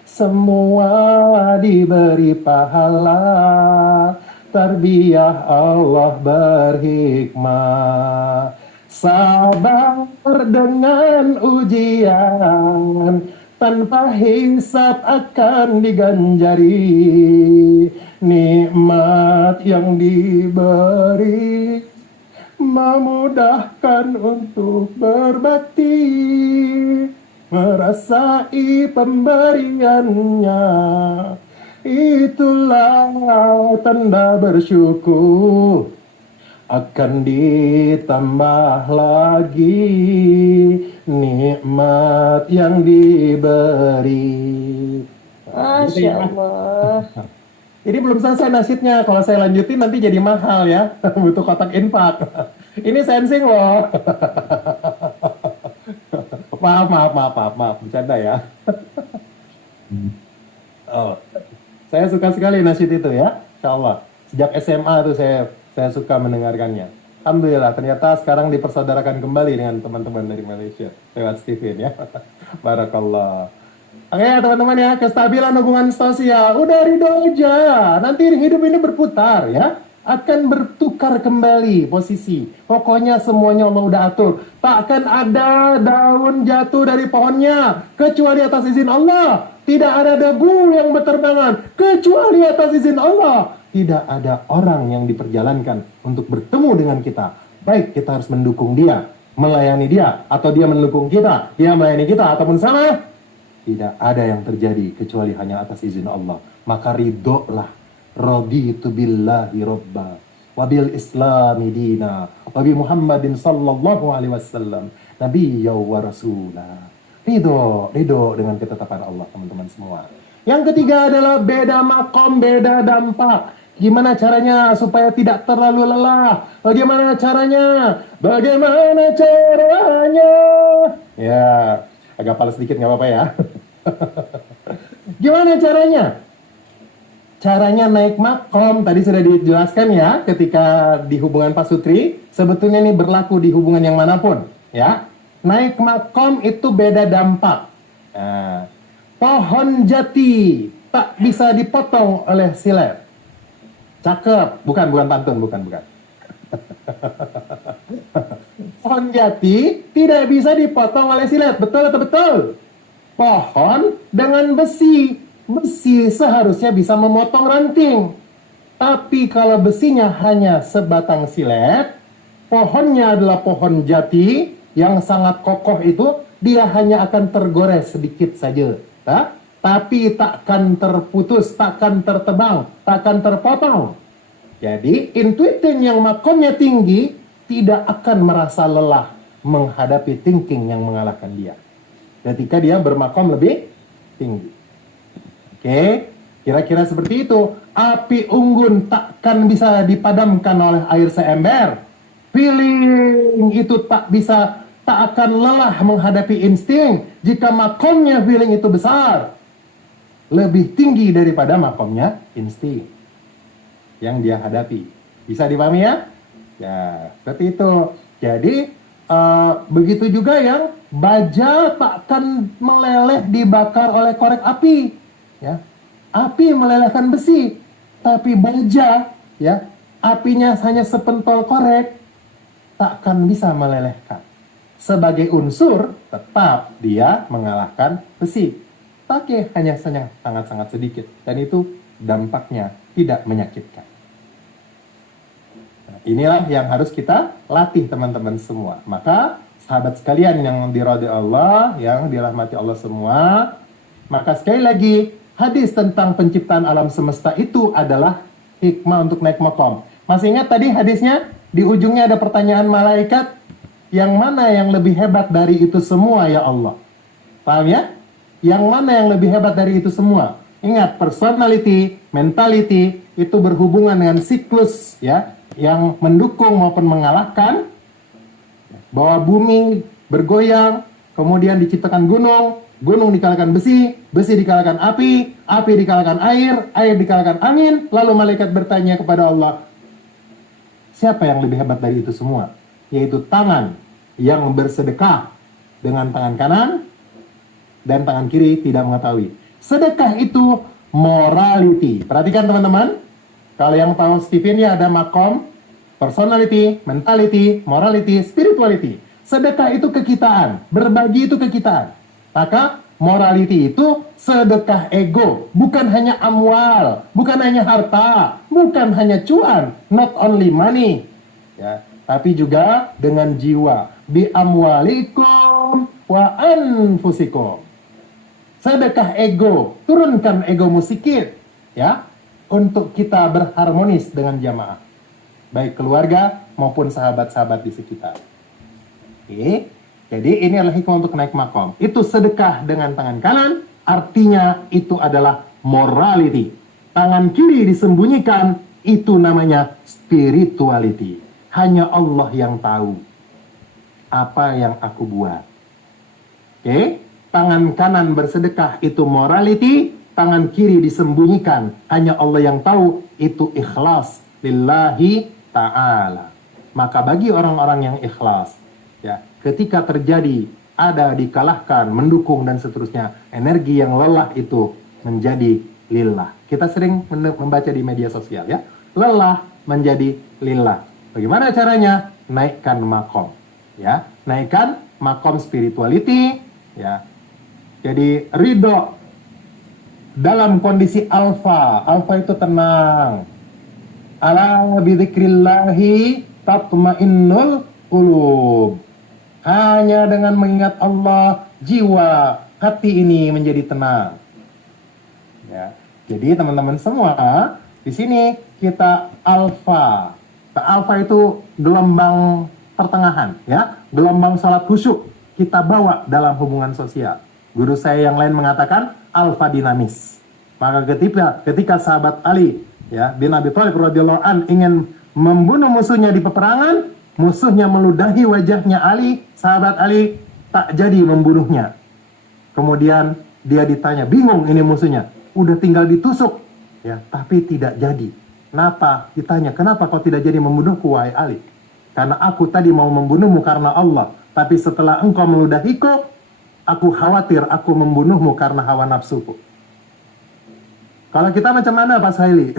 semua diberi pahala, tarbiyah Allah berhikmah, sabar dengan ujian, tanpa hisab akan diganjari, nikmat yang diberi memudahkan untuk berbakti, merasai pemberiannya, itulah tanda bersyukur, akan ditambah lagi nikmat yang diberi. Masya Allah. Ini belum selesai nasyidnya. Kalau saya lanjutin nanti jadi mahal ya. Butuh kotak infak. Ini sensing loh. Maaf. Bercanda ya. Oh, saya suka sekali nasyid itu ya. Insya Allah. Sejak SMA tuh saya suka mendengarkannya. Alhamdulillah, ternyata sekarang dipersaudarakan kembali dengan teman-teman dari Malaysia lewat Steven ya. Barakallah. Oke ya teman-teman ya, kestabilan hubungan sosial. Udah ridho aja. Nanti hidup ini berputar ya. Akan bertukar kembali posisi. Pokoknya semuanya Allah udah atur. Takkan ada daun jatuh dari pohonnya kecuali atas izin Allah. Tidak ada debu yang berterbangan kecuali atas izin Allah. Tidak ada orang yang diperjalankan untuk bertemu dengan kita. Baik kita harus mendukung dia, melayani dia, atau dia mendukung kita, dia melayani kita, ataupun sama. Tidak ada yang terjadi kecuali hanya atas izin Allah. Maka ridholah. Raditu billahi robba, wabil islami dina, wabi Muhammadin sallallahu alaihi wasallam nabiyya wa rasulah. Ridho dengan ketetapan Allah, teman-teman semua. Yang ketiga adalah beda makom, beda dampak. Gimana caranya supaya tidak terlalu lelah? Bagaimana caranya? Ya, agak pales sedikit nggak apa-apa ya. Gimana caranya? Caranya naik makom, tadi sudah dijelaskan ya ketika di hubungan pasutri. Sebetulnya ini berlaku di hubungan yang manapun ya. Naik makom itu beda dampak. Nah, pohon jati tak bisa dipotong oleh silet. Cakep, bukan pantun, bukan. Pohon jati tidak bisa dipotong oleh silet, betul atau betul? Pohon dengan besi seharusnya bisa memotong ranting. Tapi kalau besinya hanya sebatang silet, pohonnya adalah pohon jati yang sangat kokoh itu, dia hanya akan tergores sedikit saja. Tapi takkan terputus, takkan tertebang, takkan terpotong. Jadi intuitin yang makomnya tinggi tidak akan merasa lelah menghadapi thinking yang mengalahkan dia ketika dia bermakom lebih tinggi. Oke, kira-kira seperti itu. Api unggun takkan bisa dipadamkan oleh air seember. Feeling itu tak akan lelah menghadapi insting jika makomnya feeling itu besar, lebih tinggi daripada makomnya insting yang dia hadapi. Bisa dipahami ya? Ya, seperti itu. Jadi begitu juga yang baja takkan meleleh dibakar oleh korek api. Ya, api melelehkan besi, tapi baja, ya, apinya hanya sepentol korek, takkan bisa melelehkan. Sebagai unsur, tetap dia mengalahkan besi. Pakai hanya sangat-sangat sedikit. Dan itu dampaknya tidak menyakitkan. Nah, inilah yang harus kita latih teman-teman semua. Maka sahabat sekalian yang dirahmati Allah, yang dirahmati Allah semua, maka sekali lagi hadis tentang penciptaan alam semesta itu adalah hikmah untuk naik makom. Masih ingat tadi hadisnya? Di ujungnya ada pertanyaan malaikat, yang mana yang lebih hebat dari itu semua ya Allah? Paham ya? Yang mana yang lebih hebat dari itu semua? Ingat, personality, mentality itu berhubungan dengan siklus, ya, yang mendukung maupun mengalahkan. Bahwa bumi bergoyang, kemudian diciptakan gunung, gunung dikalahkan besi, besi dikalahkan api, api dikalahkan air, air dikalahkan angin. Lalu malaikat bertanya kepada Allah, siapa yang lebih hebat dari itu semua? Yaitu tangan yang bersedekah dengan tangan kanan dan tangan kiri tidak mengetahui. Sedekah itu morality. Perhatikan teman-teman. Kalau yang tahu Stephen ya ada makom, personality, mentality, morality, spirituality. Sedekah itu kekitaan, berbagi itu kekitaan. Maka morality itu sedekah ego, bukan hanya amwal, bukan hanya harta, bukan hanya cuan, not only money, ya, tapi juga dengan jiwa. Bi amwalikum wa anfusikum. Sedekah ego, turunkan egomu sedikit, ya, untuk kita berharmonis dengan jamaah, baik keluarga maupun sahabat-sahabat di sekitar. Oke, jadi ini adalah hikmah untuk naik makom. Itu sedekah dengan tangan kanan, artinya itu adalah morality. Tangan kiri disembunyikan, itu namanya spirituality. Hanya Allah yang tahu apa yang aku buat. Oke, tangan kanan bersedekah itu morality, tangan kiri disembunyikan, hanya Allah yang tahu, itu ikhlas lillahi ta'ala. Maka bagi orang-orang yang ikhlas, ya, ketika terjadi ada dikalahkan, mendukung dan seterusnya, energi yang lelah itu menjadi lillah. Kita sering membaca di media sosial, ya, lelah menjadi lillah. Bagaimana caranya? Naikkan makom, ya, naikkan makom spirituality, ya. Jadi ridho dalam kondisi alfa. Alfa itu tenang. Ala bidzikrillahi tatmainnul qulub. Hanya dengan mengingat Allah, jiwa, hati ini menjadi tenang. Ya. Jadi teman-teman semua, di sini kita alfa. Alfa itu gelombang pertengahan, ya, gelombang salat khusyuk kita bawa dalam hubungan sosial. Guru saya yang lain mengatakan alfa dinamis. Maka ketika sahabat Ali, ya, bin Abi Thalib radhiyallahu an ingin membunuh musuhnya di peperangan, musuhnya meludahi wajahnya Ali, sahabat Ali tak jadi membunuhnya. Kemudian dia ditanya, bingung ini musuhnya, udah tinggal ditusuk, ya, tapi tidak jadi. Kenapa? Ditanya, kenapa kau tidak jadi membunuhku wahai Ali? Karena aku tadi mau membunuhmu karena Allah, tapi setelah engkau meludahiku, aku khawatir aku membunuhmu karena hawa nafsuku. Kalau kita macam mana Pak Saili?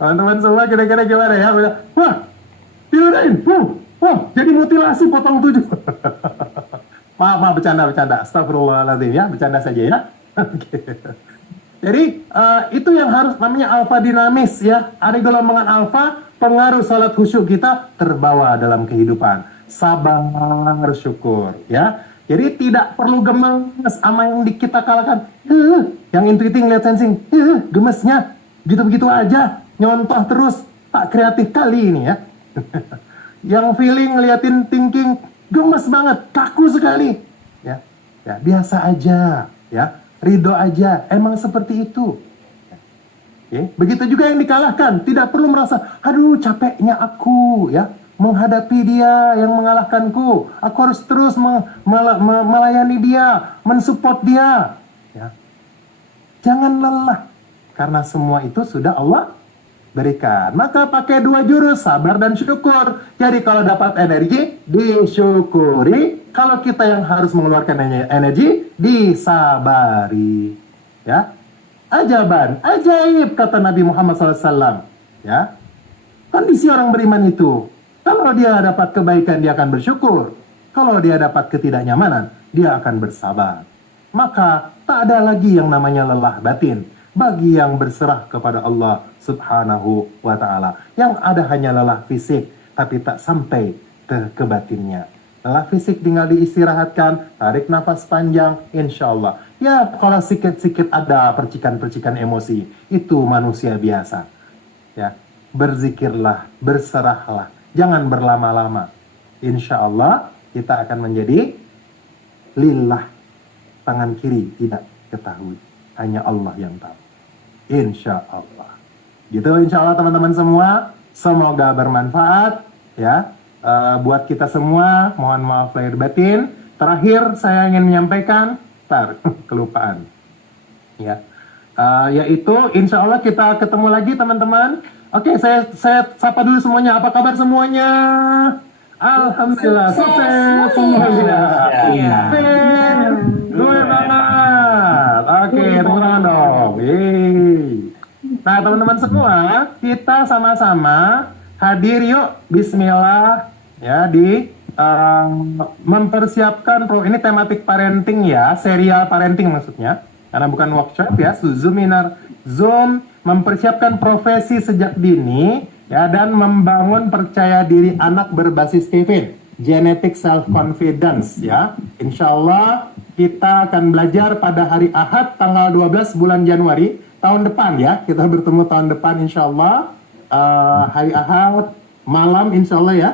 Teman-teman semua kira-kira gimana ya? Wah, tiurin, wah, jadi mutilasi potong 7. maaf, bercanda. Astagfirullahaladzim, ya, bercanda saja ya. Jadi itu yang harus namanya alfa dinamis, ya. Ada gelombang alfa, pengaruh salat khusyuk kita terbawa dalam kehidupan. Sabar, syukur, ya. Jadi tidak perlu gemes sama yang kita kalahkan. Yang intuiting lihat sensing, gemesnya gitu-begitu aja, nyontoh terus, tak kreatif kali ini ya. Yang feeling ngeliatin thinking gemes banget, kaku sekali. Ya, ya biasa aja, ya, ridho aja. Emang seperti itu. Ya. Begitu juga yang dikalahkan, tidak perlu merasa, aduh capeknya aku, ya, menghadapi dia yang mengalahkanku. Aku harus terus melayani dia, mensupport dia. Ya. Jangan lelah, karena semua itu sudah Allah berikan. Maka pakai 2 jurus, sabar dan syukur. Jadi kalau dapat energi, disyukuri. Kalau kita yang harus mengeluarkan energi, disabari. Ya, ajaban, ajaib kata Nabi Muhammad SAW. Ya, kondisi orang beriman itu, kalau dia dapat kebaikan, dia akan bersyukur. Kalau dia dapat ketidaknyamanan, dia akan bersabar. Maka tak ada lagi yang namanya lelah batin bagi yang berserah kepada Allah Subhanahu wa ta'ala. Yang ada hanya lelah fisik, tapi tak sampai ke batinnya. Lelah fisik tinggal diistirahatkan, tarik nafas panjang, insya Allah. Ya, kalau sikit-sikit ada percikan-percikan emosi, itu manusia biasa. Ya, berzikirlah, berserahlah, jangan berlama-lama. Insya Allah kita akan menjadi lillah, tangan kiri tidak ketahui, hanya Allah yang tahu. Insya Allah. Gitu insya Allah teman-teman semua. Semoga bermanfaat ya. Buat kita semua, mohon maaf lahir batin. Terakhir saya ingin menyampaikan, kelupaan. Ya. Yaitu insya Allah kita ketemu lagi teman-teman. Oke, saya sapa dulu semuanya. Apa kabar semuanya? Alhamdulillah, sukses semuanya. Gue banget. Oke, tepuk tangan dong. Nah, teman-teman semua, kita sama-sama hadir yuk. Bismillah ya di mempersiapkan ini tematik parenting ya, serial parenting maksudnya. Karena bukan workshop ya, Zoom mempersiapkan profesi sejak dini ya, dan membangun percaya diri anak berbasis Kevin, genetic self confidence ya. Insya Allah kita akan belajar pada hari Ahad tanggal 12 bulan Januari tahun depan ya. Kita bertemu tahun depan insya Allah, hari Ahad malam insya Allah ya.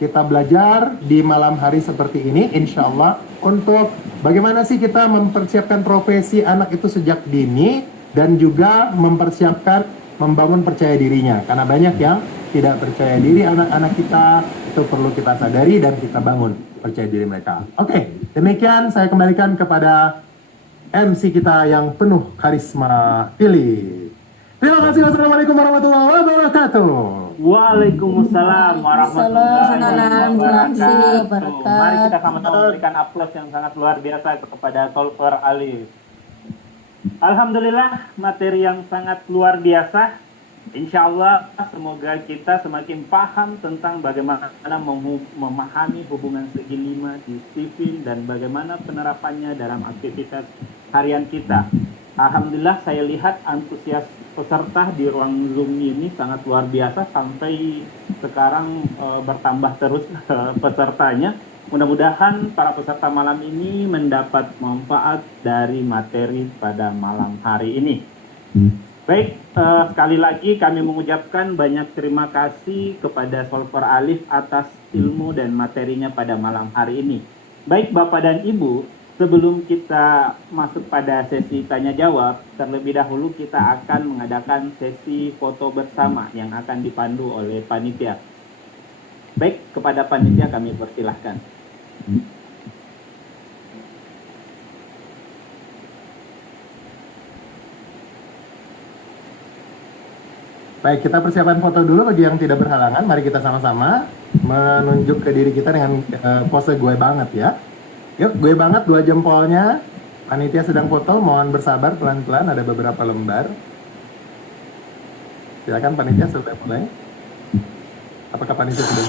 Kita belajar di malam hari seperti ini insya Allah untuk bagaimana sih kita mempersiapkan profesi anak itu sejak dini, dan juga mempersiapkan membangun percaya dirinya, karena banyak yang tidak percaya diri anak-anak kita. Itu perlu kita sadari dan kita bangun percaya diri mereka. Oke, demikian saya kembalikan kepada MC kita yang penuh karisma, Philip. Terima kasih. Wassalamualaikum warahmatullahi wabarakatuh. Waalaikumsalam warahmatullahi wabarakatuh. Mari kita sama-sama memberikan aplaus yang sangat luar biasa kepada Solver Alif. Alhamdulillah, materi yang sangat luar biasa. Insya Allah semoga kita semakin paham tentang bagaimana memahami hubungan segi 5 di sivil dan bagaimana penerapannya dalam aktivitas harian kita. Alhamdulillah saya lihat antusias peserta di ruang Zoom ini sangat luar biasa, sampai sekarang bertambah terus pesertanya. Mudah-mudahan para peserta malam ini mendapat manfaat dari materi pada malam hari ini. Baik, sekali lagi kami mengucapkan banyak terima kasih kepada Solver Alif atas ilmu dan materinya pada malam hari ini. Baik Bapak dan Ibu, sebelum kita masuk pada sesi tanya jawab, terlebih dahulu kita akan mengadakan sesi foto bersama yang akan dipandu oleh panitia. Baik, kepada panitia kami persilahkan. Baik, kita persiapan foto dulu bagi yang tidak berhalangan. Mari kita sama-sama menunjuk ke diri kita dengan pose gue banget ya. Yuk, gue banget 2 jempolnya. Panitia sedang foto, mohon bersabar pelan-pelan, ada beberapa lembar. Silakan panitia sudah mulai. Apakah panitia sudah?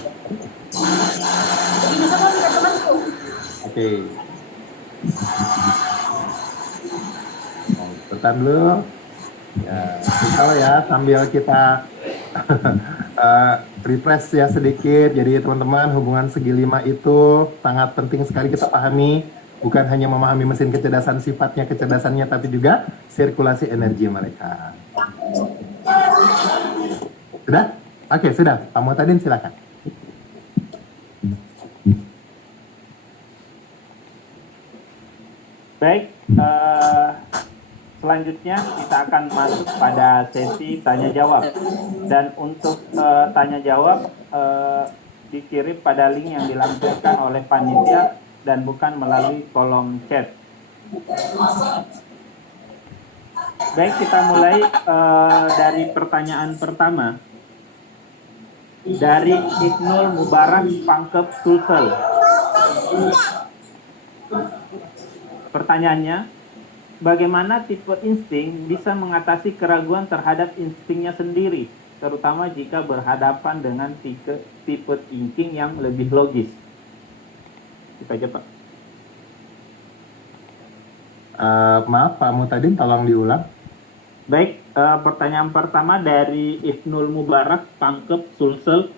Oke. Bertahan dulu. Ya, kalau ya sambil kita refresh ya sedikit. Jadi teman-teman, hubungan segi lima itu sangat penting sekali kita pahami. Bukan hanya memahami mesin kecerdasan, sifatnya kecerdasannya, tapi juga sirkulasi energi mereka. Sudah? Oke, sudah. Pak Muhtadin silakan. Baik, selanjutnya kita akan masuk pada sesi tanya jawab. Dan untuk tanya jawab dikirim pada link yang dilampirkan oleh panitia dan bukan melalui kolom chat. Baik, kita mulai dari pertanyaan pertama. Dari Ibnul Mubarak Pangkep Sulsel. Pertanyaannya, bagaimana tipe insting bisa mengatasi keraguan terhadap instingnya sendiri, terutama jika berhadapan dengan tipe thinking yang lebih logis? Itu aja, Pak. Maaf Pak Muhtadin, tolong diulang. Baik, pertanyaan pertama dari Ibnul Mubarak Pangkep Sulsel.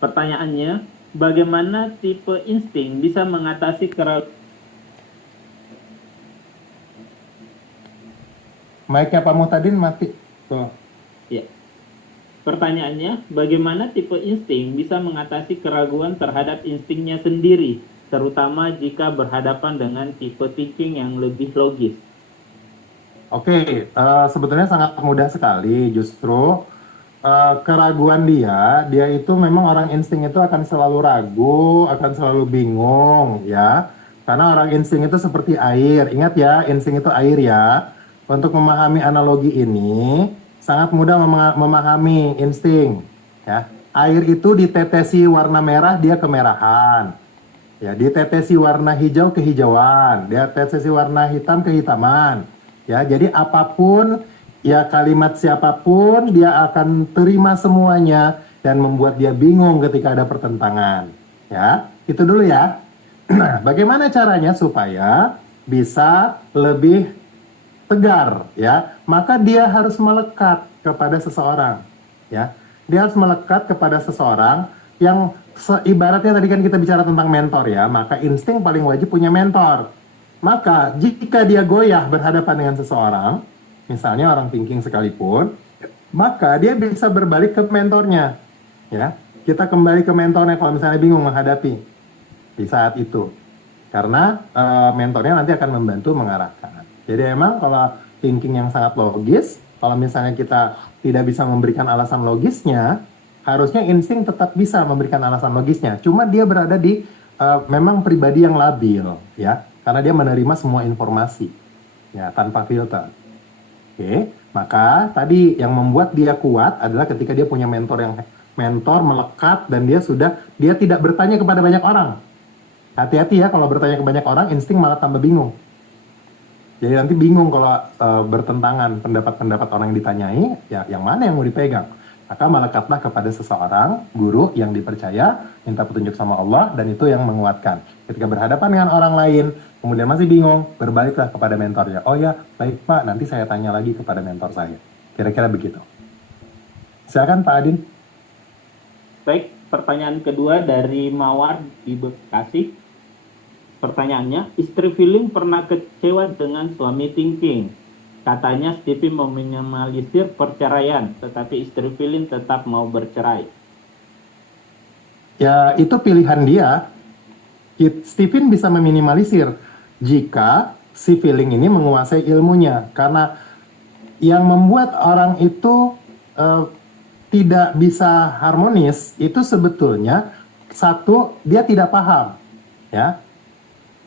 Pertanyaannya, bagaimana tipe insting bisa mengatasi keraguan? Mic-nya Pak Muhtadin mati. Tuh. Ya. Pertanyaannya, bagaimana tipe insting bisa mengatasi keraguan terhadap instingnya sendiri, terutama jika berhadapan dengan tipe thinking yang lebih logis? Oke, sebetulnya sangat mudah sekali. Justru keraguan dia itu memang orang insting itu akan selalu ragu, akan selalu bingung, ya. Karena orang insting itu seperti air. Ingat ya, insting itu air ya. Untuk memahami analogi ini, sangat mudah memahami insting. Ya. Air itu ditetesi warna merah, dia kemerahan. Ya, ditetesi warna hijau, kehijauan. Dia tetesi warna hitam, kehitaman. Ya, jadi apapun, ya kalimat siapapun, dia akan terima semuanya dan membuat dia bingung ketika ada pertentangan. Ya, itu dulu ya. Nah, bagaimana caranya supaya bisa lebih tegar, ya? Maka dia harus melekat kepada seseorang, ya. Dia harus melekat kepada seseorang yang ibaratnya tadi kan kita bicara tentang mentor ya, maka insting paling wajib punya mentor. Maka jika dia goyah berhadapan dengan seseorang, misalnya orang thinking sekalipun, maka dia bisa berbalik ke mentornya, ya. Kita kembali ke mentornya kalau misalnya bingung menghadapi di saat itu, karena mentornya nanti akan membantu mengarahkan. Jadi emang kalau thinking yang sangat logis, kalau misalnya kita tidak bisa memberikan alasan logisnya, harusnya insting tetap bisa memberikan alasan logisnya. Cuma dia berada di memang pribadi yang labil, ya, karena dia menerima semua informasi, ya, tanpa filter. Oke, maka tadi yang membuat dia kuat adalah ketika dia punya mentor melekat dan dia tidak bertanya kepada banyak orang. Hati-hati ya kalau bertanya ke banyak orang, insting malah tambah bingung. Jadi nanti bingung kalau bertentangan pendapat-pendapat orang yang ditanyai, ya yang mana yang mau dipegang. Maka melekatlah kepada seseorang, guru yang dipercaya, minta petunjuk sama Allah, dan itu yang menguatkan. Ketika berhadapan dengan orang lain, kemudian masih bingung, berbaliklah kepada mentornya. Oh ya, baik Pak, nanti saya tanya lagi kepada mentor saya. Kira-kira begitu. Silakan Pak Adin. Baik, pertanyaan kedua dari Mawar di Bekasi. Pertanyaannya, istri feeling pernah kecewa dengan suami thinking. Katanya Stevie meminimalisir perceraian, tetapi istri feeling tetap mau bercerai. Ya, itu pilihan dia. Stephen bisa meminimalisir jika si feeling ini menguasai ilmunya. Karena yang membuat orang itu tidak bisa harmonis, itu sebetulnya satu, dia tidak paham. Ya.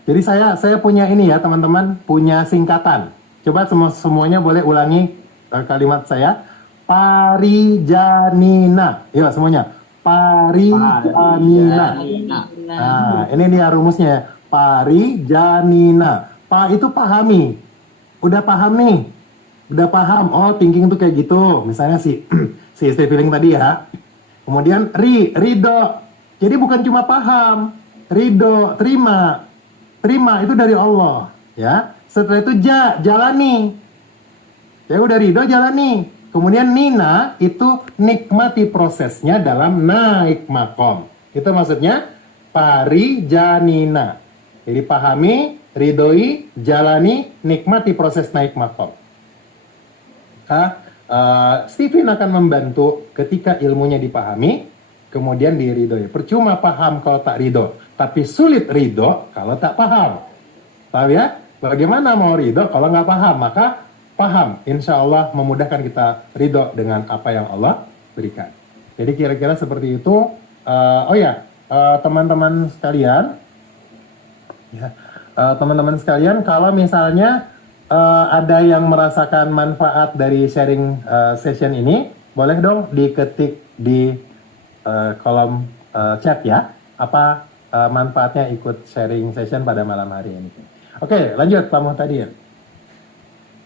Jadi saya punya ini ya teman-teman, punya singkatan. Coba semuanya boleh ulangi kalimat saya. Parijanina. Yuk semuanya. Parijanina. Nah, ini dia rumusnya. Parijanina. Pa itu pahami. Udah paham nih. Udah paham. Oh, thinking itu kayak gitu. Misalnya si istri feeling tadi ya. Kemudian ridho. Jadi bukan cuma paham. Ridho, terima. Terima itu dari Allah, ya. Setelah itu jalani. Ya udah ridho jalani. Kemudian nina itu nikmati prosesnya dalam naik makom. Itu maksudnya parijanina. Jadi pahami, ridhoi, jalani, nikmati proses naik makom. Stephen akan membantu ketika ilmunya dipahami, kemudian diridhoi. Percuma paham kalau tak ridho, tapi sulit ridho kalau tak paham. Paham ya? Bagaimana mau ridho kalau nggak paham? Maka paham, insya Allah memudahkan kita ridho dengan apa yang Allah berikan. Jadi kira-kira seperti itu. Teman-teman sekalian, teman-teman sekalian, kalau misalnya ada yang merasakan manfaat dari sharing session ini, boleh dong diketik di kolom chat ya, apa manfaatnya ikut sharing session pada malam hari ini. Oke, lanjut Pak Muhtadir.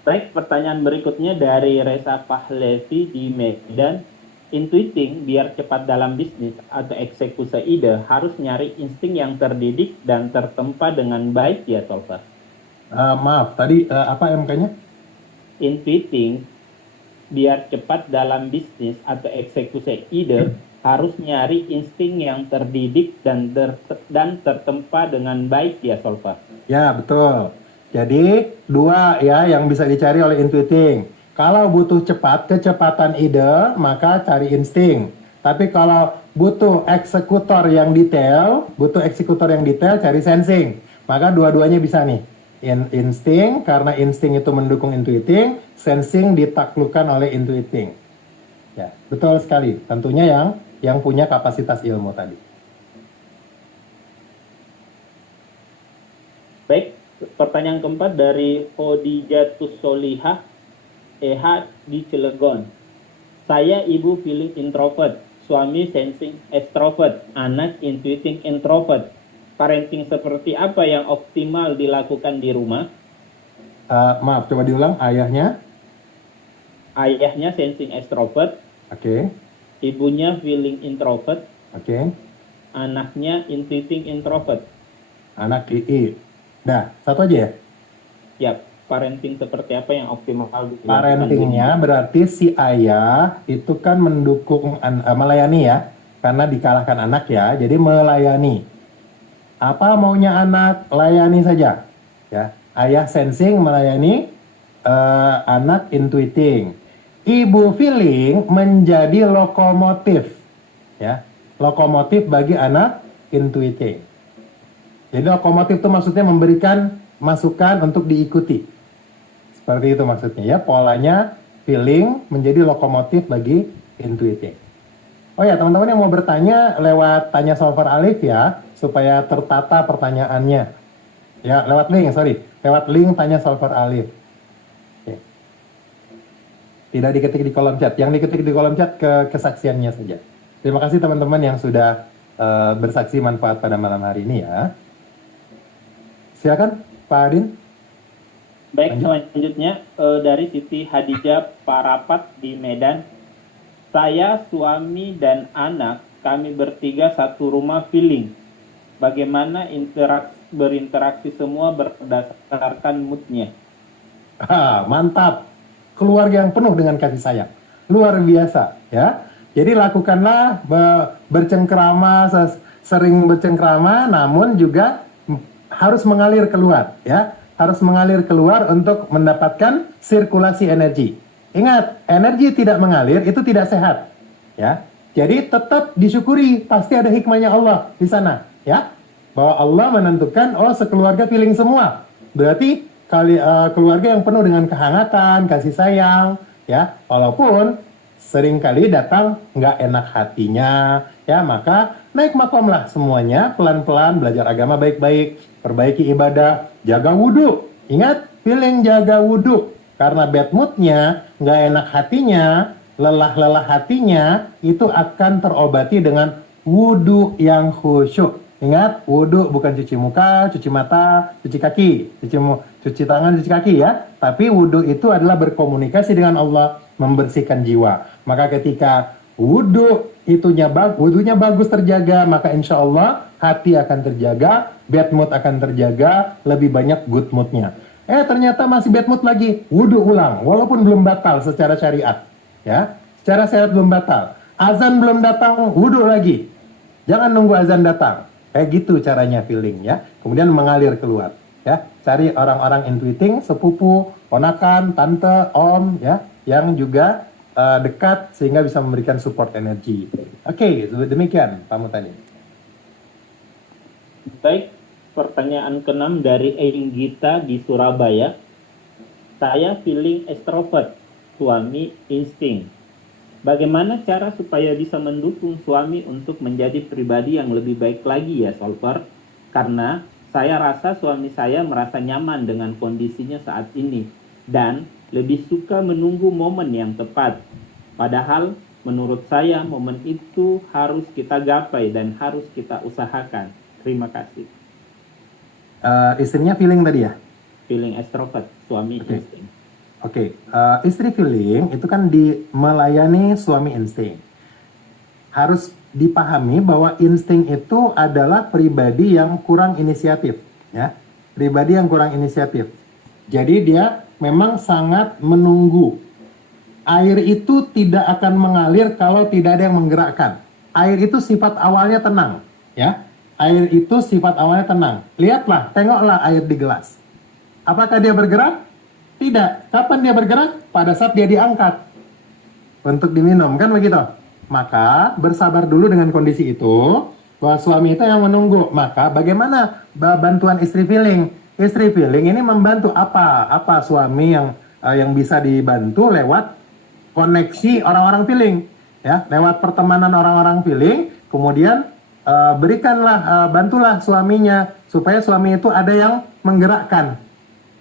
Baik, pertanyaan berikutnya dari Reza Pahlevi di Medan. Intuiting biar cepat dalam bisnis atau eksekusi ide harus nyari insting yang terdidik dan tertempa dengan baik ya Solver. Maaf, tadi apa MK-nya? Intuiting biar cepat dalam bisnis atau eksekusi ide harus nyari insting yang terdidik dan tertempa dengan baik ya Solver. Ya, betul. Jadi dua ya yang bisa dicari oleh intuiting. Kalau butuh cepat, kecepatan ide, maka cari insting. Tapi kalau butuh eksekutor yang detail, cari sensing. Maka dua-duanya bisa nih. Insting, karena insting itu mendukung intuiting, sensing ditaklukkan oleh intuiting. Ya, betul sekali. Tentunya yang punya kapasitas ilmu tadi. Baik, pertanyaan keempat dari Khodijatus Solihah EH di Cilegon. Saya ibu feeling introvert, suami sensing extrovert, anak intuiting introvert. Parenting seperti apa yang optimal dilakukan di rumah? Maaf, coba diulang. Ayahnya? Ayahnya sensing extrovert. Oke. Ibunya feeling introvert. Oke. Anaknya intuiting introvert. Anak II. Nah, satu aja ya? Ya, parenting seperti apa yang optimal dilakukan? Parentingnya berarti si ayah itu kan mendukung, melayani ya, karena dikalahkan anak ya, jadi melayani. Apa maunya anak, layani saja. Ya, ayah sensing melayani, anak intuiting. Ibu feeling menjadi lokomotif, ya, lokomotif bagi anak intuiting. Jadi lokomotif itu maksudnya memberikan masukan untuk diikuti. Seperti itu maksudnya ya, polanya feeling menjadi lokomotif bagi intuiting. Oh ya, teman-teman yang mau bertanya lewat tanya solver Alif ya, supaya tertata pertanyaannya. Ya, lewat link tanya solver Alif. Oke. Tidak diketik di kolom chat, yang diketik di kolom chat kesaksiannya saja. Terima kasih teman-teman yang sudah bersaksi manfaat pada malam hari ini ya. Silakan Pak Adin. Baik, selanjutnya dari Siti Hadijah Parapat di Medan. Saya, suami, dan anak, kami bertiga satu rumah feeling. Bagaimana berinteraksi semua berdasarkan moodnya? Mantap. Keluarga yang penuh dengan kasih sayang. Luar biasa ya. Jadi lakukanlah bercengkrama, sering bercengkrama, namun juga harus mengalir keluar ya. Harus mengalir keluar untuk mendapatkan sirkulasi energi. Ingat, energi tidak mengalir itu tidak sehat, ya. Jadi tetap disyukuri, pasti ada hikmahnya Allah di sana, ya. Bahwa Allah menentukan, sekeluarga feeling semua. Berarti keluarga yang penuh dengan kehangatan, kasih sayang, ya. Walaupun seringkali datang nggak enak hatinya, ya. Maka naik makomlah semuanya, pelan-pelan belajar agama baik-baik, perbaiki ibadah, jaga wudhu. Ingat, feeling jaga wudhu. Karena bad moodnya, nggak enak hatinya, lelah-lelah hatinya, itu akan terobati dengan wudhu yang khusyuk. Ingat, wudhu bukan cuci muka, cuci mata, cuci kaki, cuci tangan, cuci kaki ya. Tapi wudhu itu adalah berkomunikasi dengan Allah, membersihkan jiwa. Maka ketika wudhunya bagus terjaga, maka insya Allah hati akan terjaga, bad mood akan terjaga, lebih banyak good moodnya. Ternyata masih bad mood lagi, wudhu ulang, walaupun belum batal secara syariat. ya. Secara sehat belum batal. Azan belum datang, wudhu lagi. Jangan nunggu azan datang. Kayak gitu caranya feeling ya. Kemudian mengalir keluar ya. Cari orang-orang intuiting, sepupu, ponakan, tante, om ya, yang juga dekat sehingga bisa memberikan support energi. Oke, demikian Pak Mutani. Baik, pertanyaan ke-6 dari Enggita di Surabaya. Saya feeling extrovert, suami insting. Bagaimana cara supaya bisa mendukung suami untuk menjadi pribadi yang lebih baik lagi ya, Solver? Karena saya rasa suami saya merasa nyaman dengan kondisinya saat ini dan lebih suka menunggu momen yang tepat. Padahal menurut saya momen itu harus kita gapai dan harus kita usahakan. Terima kasih. Istrinya feeling tadi ya? Feeling extrovert, suami Oke. insting. Oke, istri feeling itu kan melayani suami insting. Harus dipahami bahwa insting itu adalah pribadi yang kurang inisiatif, ya. Pribadi yang kurang inisiatif. Jadi dia memang sangat menunggu. Air itu tidak akan mengalir kalau tidak ada yang menggerakkan. Air itu sifat awalnya tenang, ya. Air itu sifat awalnya tenang. Lihatlah, tengoklah air di gelas. Apakah dia bergerak? Tidak. Kapan dia bergerak? Pada saat dia diangkat untuk diminum, kan begitu? Maka bersabar dulu dengan kondisi itu, bahwa suami itu yang menunggu. Maka bagaimana bantuan istri feeling? Istri feeling ini membantu apa? Apa suami yang bisa dibantu lewat koneksi orang-orang feeling, ya, lewat pertemanan orang-orang feeling. Kemudian berikanlah, bantulah suaminya supaya suami itu ada yang menggerakkan.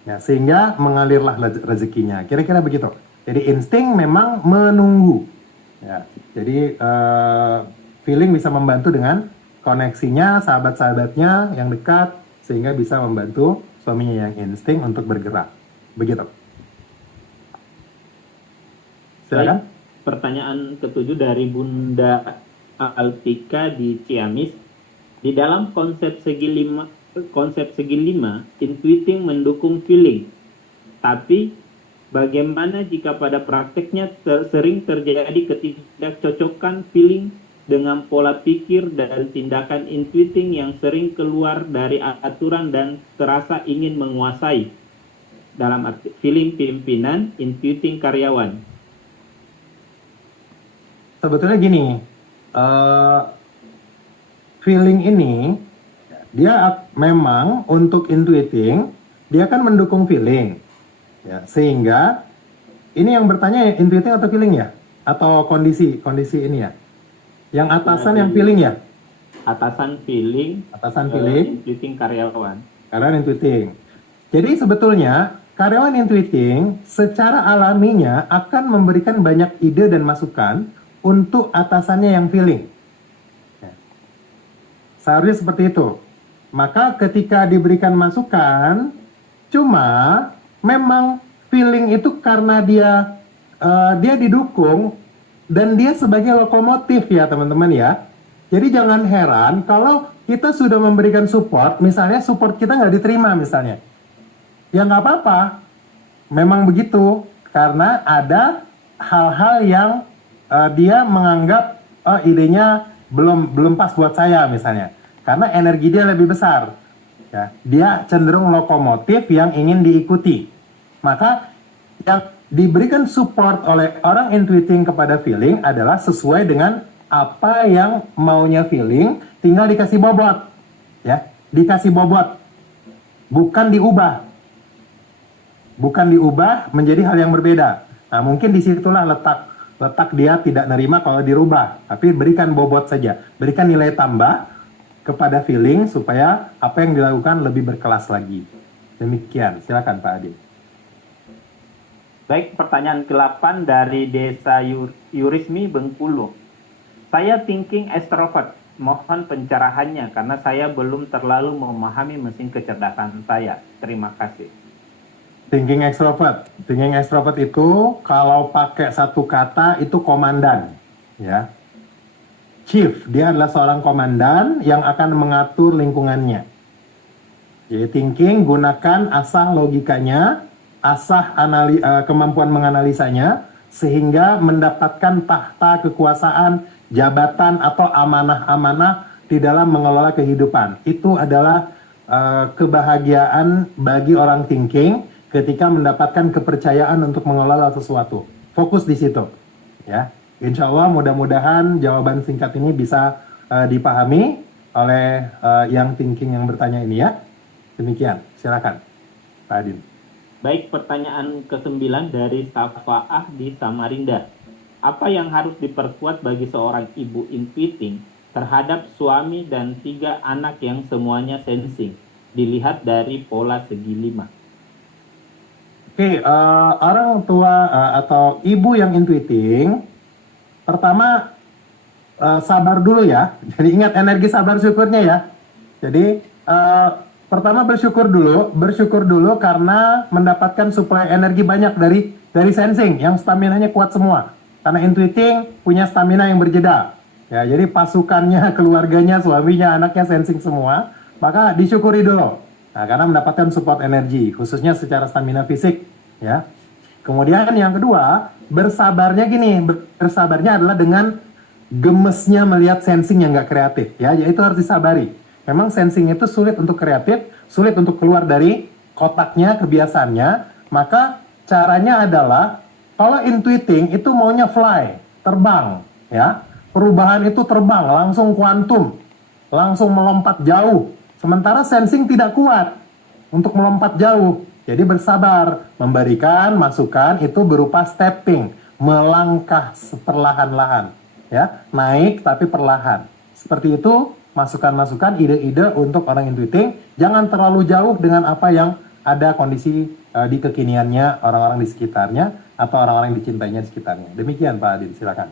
Ya, sehingga mengalirlah rezekinya. Kira-kira begitu. Jadi insting memang menunggu. Ya, jadi feeling bisa membantu dengan koneksinya, sahabat-sahabatnya yang dekat, sehingga bisa membantu suaminya yang insting untuk bergerak. Begitu. Silakan. Baik, pertanyaan ke-7 dari Bunda Altika di Ciamis. Di dalam konsep segi lima, intuiting mendukung feeling. Tapi bagaimana jika pada prakteknya sering terjadi ketidakcocokan feeling dengan pola pikir dan tindakan intuiting yang sering keluar dari aturan dan terasa ingin menguasai? Dalam arti feeling pimpinan, intuiting karyawan. Sebetulnya gini, feeling ini dia memang untuk intuiting, dia kan mendukung feeling, ya, sehingga ini yang bertanya intuiting atau feeling ya, atau kondisi ini ya, yang atasan yang feeling ya, Atasan feeling, intuiting karyawan. karyawan intuiting. Jadi sebetulnya karyawan intuiting secara alaminya akan memberikan banyak ide dan masukan untuk atasannya yang feeling. Ya. Seharusnya seperti itu. Maka ketika diberikan masukan, cuma memang feeling itu karena dia didukung dan dia sebagai lokomotif ya teman-teman ya. Jadi jangan heran kalau kita sudah memberikan support, misalnya support kita nggak diterima misalnya. Ya nggak apa-apa, memang begitu. Karena ada hal-hal yang dia menganggap idenya belum pas buat saya misalnya. Karena energi dia lebih besar, ya, dia cenderung lokomotif yang ingin diikuti. Maka yang diberikan support oleh orang intuiting kepada feeling adalah sesuai dengan apa yang maunya feeling, tinggal dikasih bobot, ya, dikasih bobot, bukan diubah menjadi hal yang berbeda. Nah, mungkin disitulah letak dia tidak nerima kalau dirubah, tapi berikan bobot saja, berikan nilai tambah kepada feeling supaya apa yang dilakukan lebih berkelas lagi. Demikian, silakan Pak Adi. Baik, pertanyaan ke-8 dari Desa Yurismi, Bengkulu. Saya thinking extrovert, mohon pencerahannya karena saya belum terlalu memahami mesin kecerdasan saya. Terima kasih. Thinking extrovert itu kalau pakai satu kata itu komandan, ya. Chief, dia adalah seorang komandan yang akan mengatur lingkungannya. Jadi thinking, gunakan asah logikanya, asah kemampuan menganalisanya, sehingga mendapatkan tahta kekuasaan, jabatan atau amanah-amanah di dalam mengelola kehidupan. Itu adalah kebahagiaan bagi orang thinking ketika mendapatkan kepercayaan untuk mengelola sesuatu. Fokus di situ, ya. Insya Allah mudah-mudahan jawaban singkat ini bisa dipahami oleh yang thinking yang bertanya ini ya. Demikian, silakan Pak Adin. Baik, pertanyaan ke-9 dari Safaah di Samarinda. Apa yang harus diperkuat bagi seorang ibu intuiting terhadap suami dan 3 anak yang semuanya sensing, dilihat dari pola segi 5? Oke, orang tua atau ibu yang intuiting, pertama sabar dulu ya. Jadi ingat energi sabar syukurnya ya. Jadi pertama bersyukur dulu karena mendapatkan suplai energi banyak dari sensing yang staminanya kuat semua. Karena intuiting punya stamina yang berjeda. Ya, jadi pasukannya, keluarganya, suaminya, anaknya sensing semua, maka disyukuri dulu. Nah, karena mendapatkan support energi, khususnya secara stamina fisik, ya. Kemudian yang kedua, bersabarnya adalah dengan gemesnya melihat sensing yang nggak kreatif, ya, yaitu harus disabari. Memang sensing itu sulit untuk kreatif, sulit untuk keluar dari kotaknya, kebiasaannya, maka caranya adalah, kalau intuiting itu maunya fly, terbang, ya. Perubahan itu terbang, langsung kuantum, langsung melompat jauh. Sementara sensing tidak kuat untuk melompat jauh. Jadi bersabar, memberikan masukan itu berupa stepping, melangkah perlahan-lahan. Ya, naik tapi perlahan. Seperti itu, masukan-masukan, ide-ide untuk orang intuiting. Jangan terlalu jauh dengan apa yang ada kondisi di kekiniannya orang-orang di sekitarnya atau orang-orang yang dicintainya di sekitarnya. Demikian Pak Adin, silakan.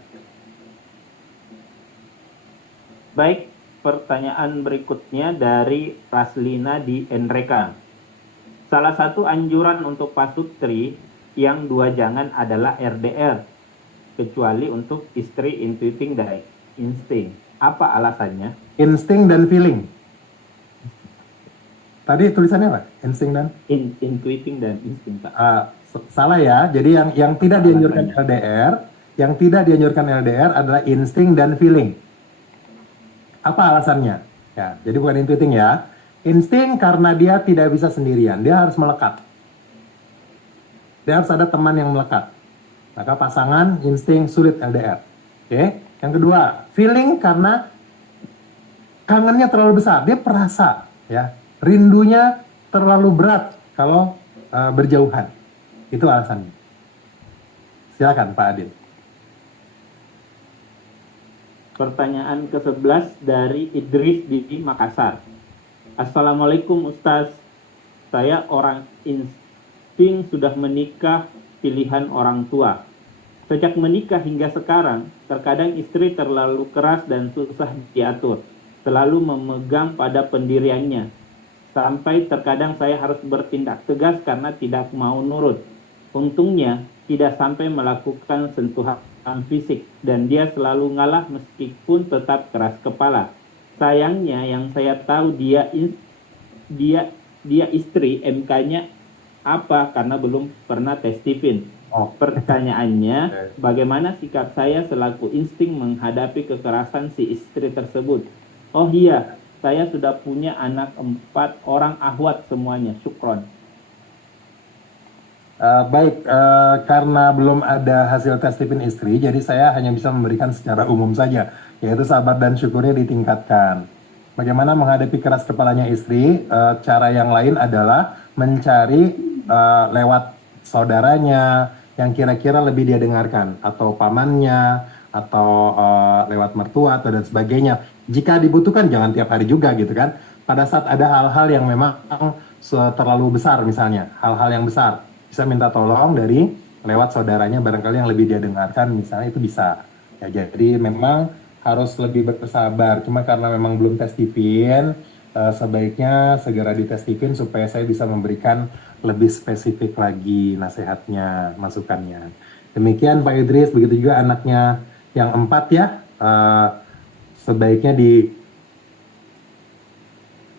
Baik, pertanyaan berikutnya dari Raslina di Enreka. Salah satu anjuran untuk pasutri yang 2 jangan adalah RDR, kecuali untuk istri intuiting dan insting. Apa alasannya? Insting dan feeling. Tadi tulisannya apa? Insting dan? Intuiting dan insting, Pak. Salah ya. Jadi yang tidak dianjurkan LDR, adalah insting dan feeling. Apa alasannya? Ya, jadi bukan intuiting ya. Insting karena dia tidak bisa sendirian, dia harus melekat. Dia harus ada teman yang melekat. Maka pasangan insting sulit LDR. Oke. Yang kedua, feeling karena kangennya terlalu besar, dia perasa, ya. Rindunya terlalu berat kalau berjauhan. Itu alasannya. Silakan Pak Adin. Pertanyaan ke-11 dari Idris di Makassar. Assalamualaikum Ustaz. Saya orang insting sudah menikah pilihan orang tua. Sejak menikah hingga sekarang, terkadang istri terlalu keras dan susah diatur. Selalu memegang pada pendiriannya. Sampai terkadang saya harus bertindak tegas karena tidak mau nurut. Untungnya, tidak sampai melakukan sentuhan fisik dan dia selalu ngalah meskipun tetap keras kepala. Sayangnya yang saya tahu dia istri, MK-nya apa karena belum pernah tes Stephen. Pertanyaannya, bagaimana sikap saya selaku insting menghadapi kekerasan si istri tersebut? Oh iya, saya sudah punya anak 4 orang ahwat semuanya. Syukron. Baik, karena belum ada hasil tes Stephen istri, jadi saya hanya bisa memberikan secara umum saja, yaitu sabar dan syukurnya ditingkatkan. Bagaimana menghadapi keras kepalanya istri? Cara yang lain adalah mencari lewat saudaranya yang kira-kira lebih dia dengarkan, atau pamannya, atau lewat mertua atau dan sebagainya. Jika dibutuhkan jangan tiap hari juga gitu kan. Pada saat ada hal-hal yang memang terlalu besar misalnya, hal-hal yang besar, bisa minta tolong dari lewat saudaranya barangkali yang lebih dia dengarkan misalnya, itu bisa. Ya, jadi memang harus lebih bersabar. Cuma karena memang belum tes Stephen, sebaiknya segera dites Stephen supaya saya bisa memberikan lebih spesifik lagi nasihatnya, masukannya. Demikian Pak Idris, begitu juga anaknya yang 4 ya, sebaiknya di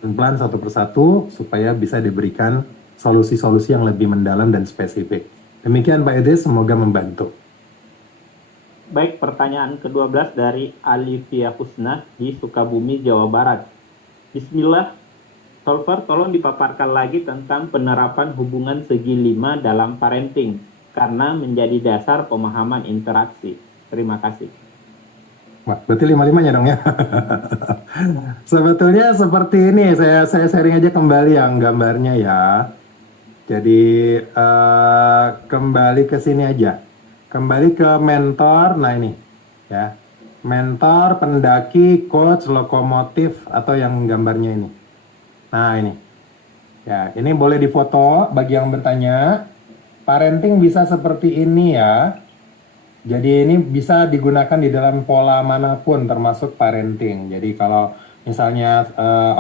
pelan satu persatu supaya bisa diberikan solusi-solusi yang lebih mendalam dan spesifik. Demikian Pak Idris, semoga membantu. Baik, pertanyaan ke-12 dari Alivia Husna di Sukabumi, Jawa Barat. Bismillah, Solver, tolong dipaparkan lagi tentang penerapan hubungan segi 5 dalam parenting, karena menjadi dasar pemahaman interaksi. Terima kasih. Wah, berarti 5-5-nya dong ya. Sebetulnya seperti ini, saya sharing aja kembali yang gambarnya ya. Jadi kembali ke sini aja. Kembali ke mentor, nah ini ya. Mentor, pendaki, coach, lokomotif, atau yang gambarnya ini. Nah ini. Ya, ini boleh difoto bagi yang bertanya. Parenting bisa seperti ini ya. Jadi ini bisa digunakan di dalam pola manapun termasuk parenting. Jadi kalau misalnya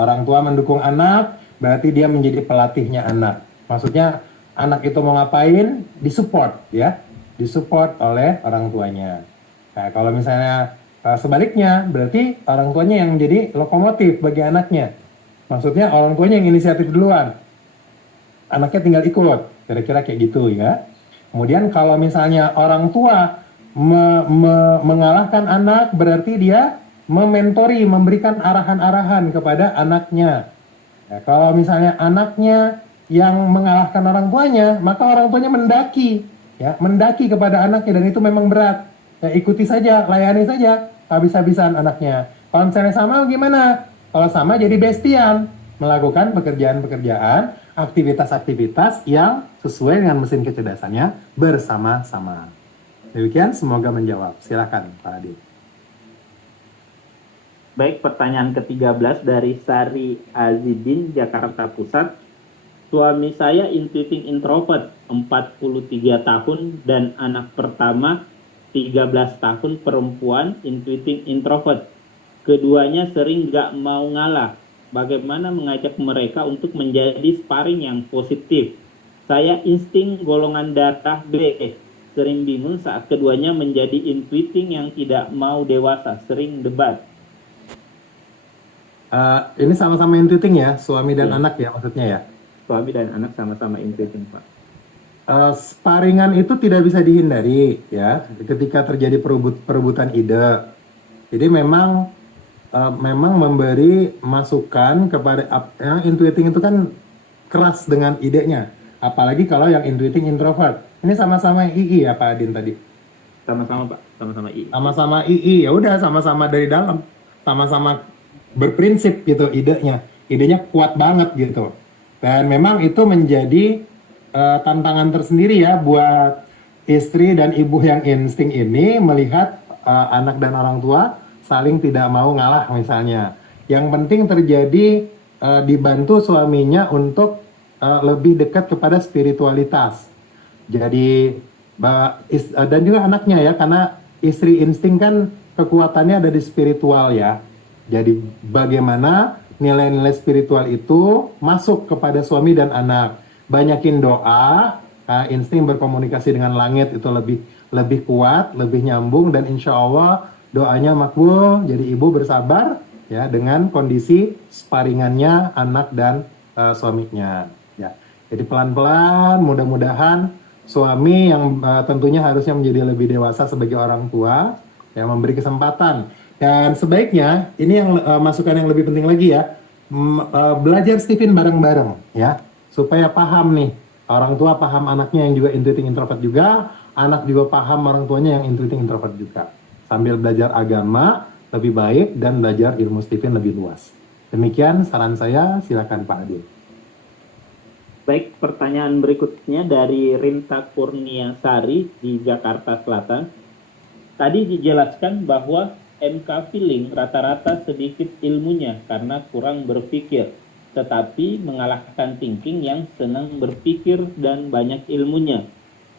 orang tua mendukung anak, berarti dia menjadi pelatihnya anak. Maksudnya anak itu mau ngapain, disupport ya. Disupport oleh orang tuanya. Nah, kalau misalnya sebaliknya, berarti orang tuanya yang menjadi lokomotif bagi anaknya. Maksudnya orang tuanya yang inisiatif duluan. Anaknya tinggal ikut. Kira-kira kayak gitu ya. Kemudian kalau misalnya orang tua mengalahkan anak, berarti dia mementori, memberikan arahan-arahan kepada anaknya. Ya, kalau misalnya anaknya yang mengalahkan orang tuanya, maka orang tuanya mendaki. Ya, mendaki kepada anaknya, dan itu memang berat. Ya, ikuti saja, layani saja, habis-habisan anaknya. Kalau misalnya sama gimana? Kalau sama jadi bestian, melakukan pekerjaan-pekerjaan, aktivitas-aktivitas yang sesuai dengan mesin kecerdasannya bersama-sama. Demikian, semoga menjawab. Silakan Pak Adi. Baik, pertanyaan ke-13 dari Sari Azidin, Jakarta Pusat. Suami saya intuiting introvert, 43 tahun, dan anak pertama 13 tahun perempuan intuiting introvert. Keduanya sering gak mau ngalah. Bagaimana mengajak mereka untuk menjadi sparring yang positif? Saya insting golongan darah B. Sering bingung saat keduanya menjadi intuiting yang tidak mau dewasa, sering debat. Ini sama-sama intuiting ya, suami dan Ya. anak ya maksudnya ya. Suami dan anak sama-sama intuiting, Pak. Sparingan itu tidak bisa dihindari ya ketika terjadi perebutan ide. Jadi memang memberi masukan kepada yang intuiting itu kan keras dengan idenya, apalagi kalau yang intuiting introvert. Ini sama-sama II ya Pak Adin tadi. Sama-sama, Pak. Sama-sama I. Sama-sama II, ya udah sama-sama dari dalam, sama-sama berprinsip gitu idenya kuat banget gitu. Dan memang itu menjadi tantangan tersendiri ya buat istri dan ibu yang insting ini melihat anak dan orang tua saling tidak mau ngalah misalnya. Yang penting terjadi dibantu suaminya untuk lebih dekat kepada spiritualitas. Jadi dan juga anaknya ya, karena istri insting kan kekuatannya ada di spiritual ya. Jadi bagaimana nilai-nilai spiritual itu masuk kepada suami dan anak. Banyakin doa, insting berkomunikasi dengan langit itu lebih kuat, lebih nyambung, dan insya Allah doanya makbul. Jadi ibu bersabar ya dengan kondisi sparingannya anak dan suaminya. Ya, jadi pelan-pelan, mudah-mudahan suami yang tentunya harusnya menjadi lebih dewasa sebagai orang tua, ya memberi kesempatan. Dan sebaiknya ini yang masukan yang lebih penting lagi ya, belajar Stephen bareng-bareng ya, supaya paham nih, orang tua paham anaknya yang juga intuiting introvert juga, anak juga paham orang tuanya yang intuiting introvert juga. Sambil belajar agama lebih baik dan belajar ilmu Stephen lebih luas. Demikian saran saya, silakan Pak Adil. Baik, pertanyaan berikutnya dari Rinta Kurniasari di Jakarta Selatan. Tadi dijelaskan bahwa MK feeling rata-rata sedikit ilmunya karena kurang berpikir, tetapi mengalahkan thinking yang senang berpikir dan banyak ilmunya.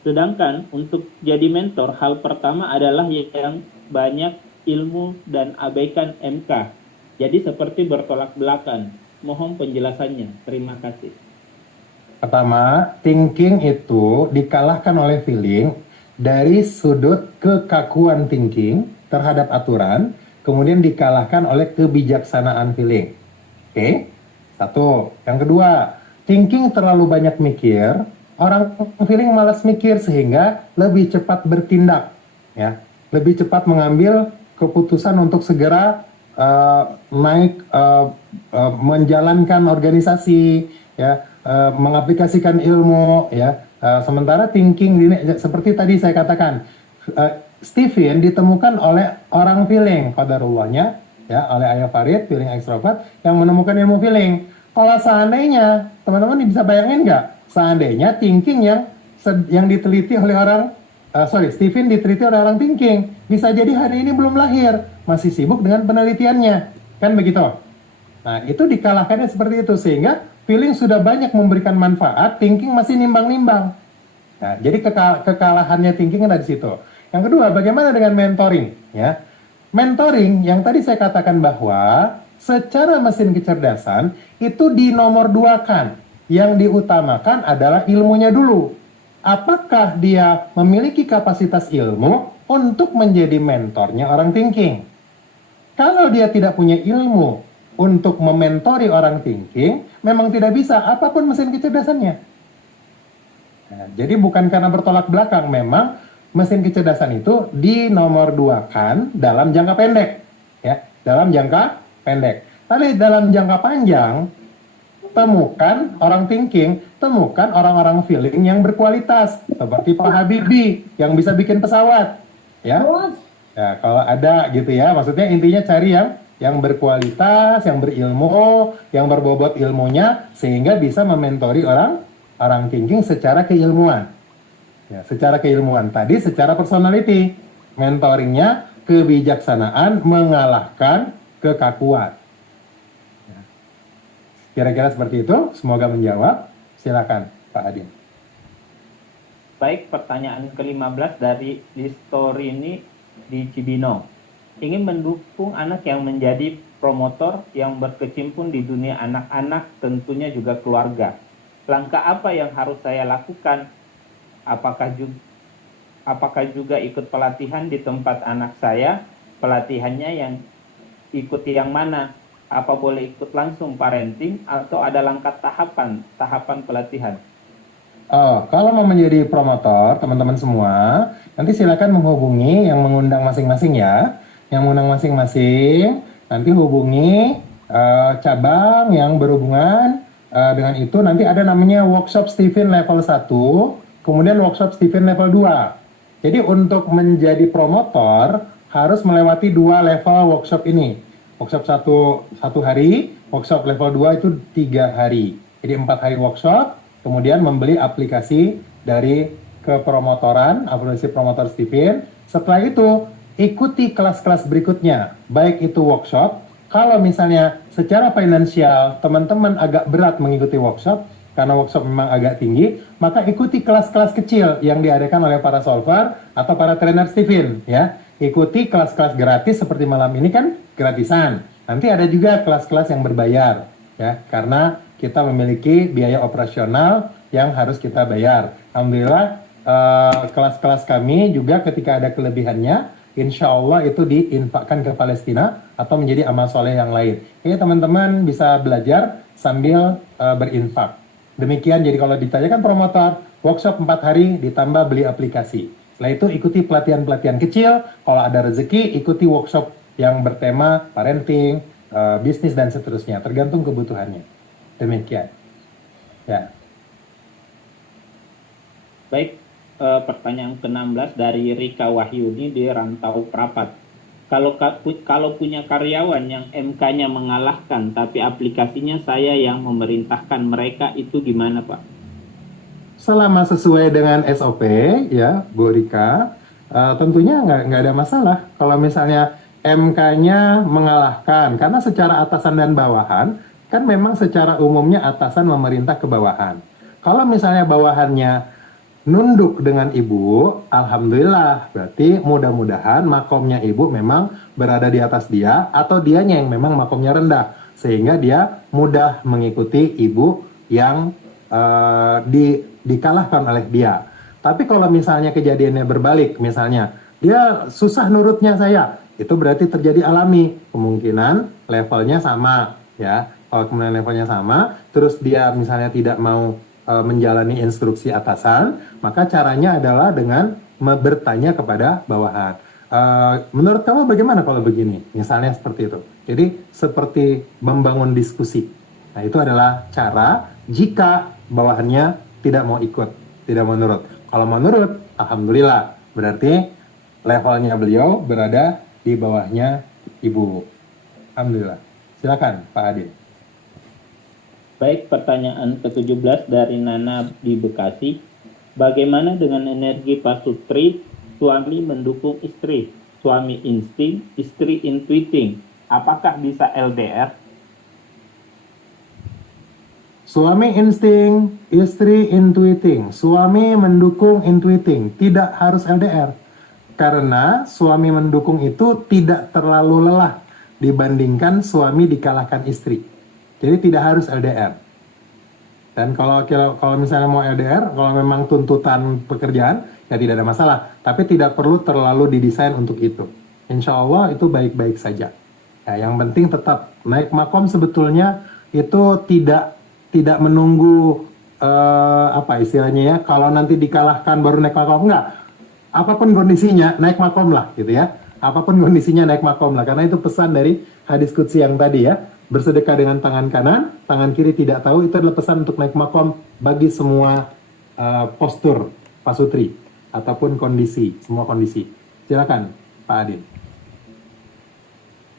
Sedangkan untuk jadi mentor, hal pertama adalah yang banyak ilmu dan abaikan MK. Jadi seperti bertolak belakang. Mohon penjelasannya. Terima kasih. Pertama, thinking itu dikalahkan oleh feeling dari sudut kekakuan thinking terhadap aturan, kemudian dikalahkan oleh kebijaksanaan feeling. Oke? Satu. Yang kedua, thinking terlalu banyak mikir, orang feeling malas mikir sehingga lebih cepat bertindak. Ya, lebih cepat mengambil keputusan untuk segera menjalankan organisasi, ya, mengaplikasikan ilmu, ya. Sementara thinking ini seperti tadi saya katakan, Stephen ditemukan oleh orang feeling, qadarullahnya, ya, oleh Ayah Farid, feeling extrovert, yang menemukan ilmu feeling. Kalau seandainya, teman-teman bisa bayangin nggak, seandainya thinking yang diteliti oleh Stephen diteliti oleh orang thinking, bisa jadi hari ini belum lahir, masih sibuk dengan penelitiannya, kan begitu? Nah, itu dikalahkannya seperti itu, sehingga feeling sudah banyak memberikan manfaat, thinking masih nimbang-nimbang. Nah, jadi kekalahannya thinking ada di situ. Yang kedua, bagaimana dengan mentoring? Ya, mentoring yang tadi saya katakan bahwa secara mesin kecerdasan itu dinomor duakan. Yang diutamakan adalah ilmunya dulu. Apakah dia memiliki kapasitas ilmu untuk menjadi mentornya orang thinking? Kalau dia tidak punya ilmu untuk mementori orang thinking, memang tidak bisa apapun mesin kecerdasannya. Nah, jadi bukan karena bertolak belakang, memang mesin kecerdasan itu dinomorduakan dalam jangka pendek, ya, dalam jangka pendek. Tapi dalam jangka panjang, temukan orang thinking, temukan orang-orang feeling yang berkualitas, seperti Pak Habibie yang bisa bikin pesawat, ya. Ya, kalau ada gitu ya, maksudnya intinya cari yang berkualitas, yang berilmu, yang berbobot ilmunya, sehingga bisa mementori orang thinking secara keilmuan. Ya, secara keilmuan. Tadi secara personality, mentoringnya kebijaksanaan mengalahkan kekakuan. Ya. Kira-kira seperti itu, semoga menjawab. Silakan Pak Adin. Baik, pertanyaan ke-15 dari Listorini di Cibinong. Ingin mendukung anak yang menjadi promotor yang berkecimpung di dunia anak-anak, tentunya juga keluarga. Langkah apa yang harus saya lakukan? Apakah juga ikut pelatihan di tempat anak saya? Pelatihannya yang ikuti yang mana? Apa boleh ikut langsung parenting atau ada langkah tahapan pelatihan? Oh, kalau mau menjadi promotor, teman-teman semua, nanti silakan menghubungi yang mengundang masing-masing ya. Yang mengundang masing-masing, nanti hubungi cabang yang berhubungan dengan itu. Nanti ada namanya workshop Stephen level 1, kemudian workshop Stephen level 2. Jadi untuk menjadi promotor, harus melewati 2 level workshop ini. Workshop 1 hari, workshop level 2 itu 3 hari. Jadi 4 hari workshop, kemudian membeli aplikasi dari kepromotoran, aplikasi promotor Stephen. Setelah itu, ikuti kelas-kelas berikutnya, baik itu workshop. Kalau misalnya secara finansial teman-teman agak berat mengikuti workshop, karena workshop memang agak tinggi, maka ikuti kelas-kelas kecil yang diadakan oleh para solver atau para trainer Stephen, ya. Ikuti kelas-kelas gratis seperti malam ini kan gratisan. Nanti ada juga kelas-kelas yang berbayar, ya, karena kita memiliki biaya operasional yang harus kita bayar. Alhamdulillah, kelas-kelas kami juga ketika ada kelebihannya, insya Allah itu diinfakkan ke Palestina atau menjadi amal soleh yang lain. Jadi teman-teman bisa belajar sambil berinfak. Demikian, jadi kalau ditanyakan promotor, workshop 4 hari ditambah beli aplikasi. Setelah itu ikuti pelatihan-pelatihan kecil, kalau ada rezeki ikuti workshop yang bertema parenting, bisnis dan seterusnya, tergantung kebutuhannya. Demikian. Ya. Baik, pertanyaan ke-16 dari Rika Wahyuni di Rantau Prapat. Kalau punya karyawan yang MK-nya mengalahkan, tapi aplikasinya saya yang memerintahkan mereka, itu gimana Pak? Selama sesuai dengan SOP, ya Bu Rika, tentunya nggak ada masalah. Kalau misalnya MK-nya mengalahkan, karena secara atasan dan bawahan, kan memang secara umumnya atasan memerintah ke bawahan. Kalau misalnya bawahannya nunduk dengan ibu, alhamdulillah, berarti mudah-mudahan makomnya ibu memang berada di atas dia, atau dianya yang memang makomnya rendah, sehingga dia mudah mengikuti ibu yang dikalahkan oleh dia. Tapi kalau misalnya kejadiannya berbalik, misalnya dia susah nurutnya saya, itu berarti terjadi alami, kemungkinan levelnya sama, ya. Kalau kemudian levelnya sama, terus dia misalnya tidak mau menjalani instruksi atasan, maka caranya adalah dengan bertanya kepada bawahan. Menurut kamu bagaimana kalau begini? Misalnya seperti itu. Jadi seperti membangun diskusi. Nah itu adalah cara jika bawahannya tidak mau ikut, tidak mau nurut. Kalau mau nurut, alhamdulillah. Berarti levelnya beliau berada di bawahnya ibu. Alhamdulillah. Silakan Pak Adin. Baik, pertanyaan ke-17 dari Nana di Bekasi. Bagaimana dengan energi pasutri? Suami mendukung istri, suami insting, istri intuiting. Apakah bisa LDR? Suami insting, istri intuiting. Suami mendukung intuiting. Tidak harus LDR. Karena suami mendukung itu tidak terlalu lelah dibandingkan suami dikalahkan istri. Jadi tidak harus LDR. Dan kalau misalnya mau LDR, kalau memang tuntutan pekerjaan, ya tidak ada masalah. Tapi tidak perlu terlalu didesain untuk itu. Insya Allah itu baik-baik saja. Ya, yang penting tetap naik makom sebetulnya itu tidak menunggu apa istilahnya ya. Kalau nanti dikalahkan baru naik makom, enggak. Apapun kondisinya naik makom lah gitu ya. Apapun kondisinya naik makom lah. Karena itu pesan dari hadis qudsi yang tadi ya. Bersedekah dengan tangan kanan, tangan kiri tidak tahu. Itu adalah pesan untuk naik makom bagi semua postur pasutri ataupun kondisi, semua kondisi. Silakan Pak Adin.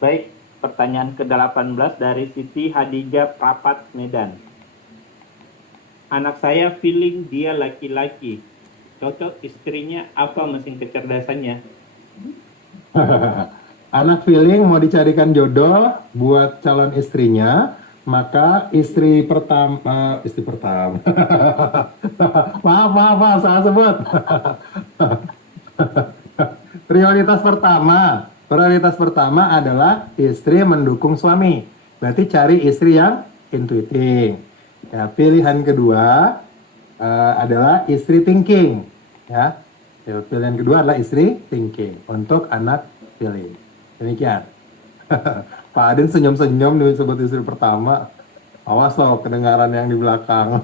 Baik, pertanyaan ke-18 dari Siti Hadijah Prapat Medan. Anak saya feeling dia laki-laki. Cocok istrinya apa mesin kecerdasannya? Anak feeling mau dicarikan jodoh buat calon istrinya, maka istri pertama maaf salah sebut. Prioritas pertama adalah istri mendukung suami. Berarti cari istri yang intuiting. Ya, pilihan kedua adalah istri thinking. Ya, pilihan kedua adalah istri thinking untuk anak feeling. Demikian. Pak Adin senyum-senyum disebut istri pertama. Awas loh kedengaran yang di belakang.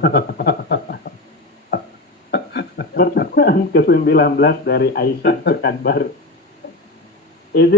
Pertanyaan ke-19 dari Aisyah Pekanbaru.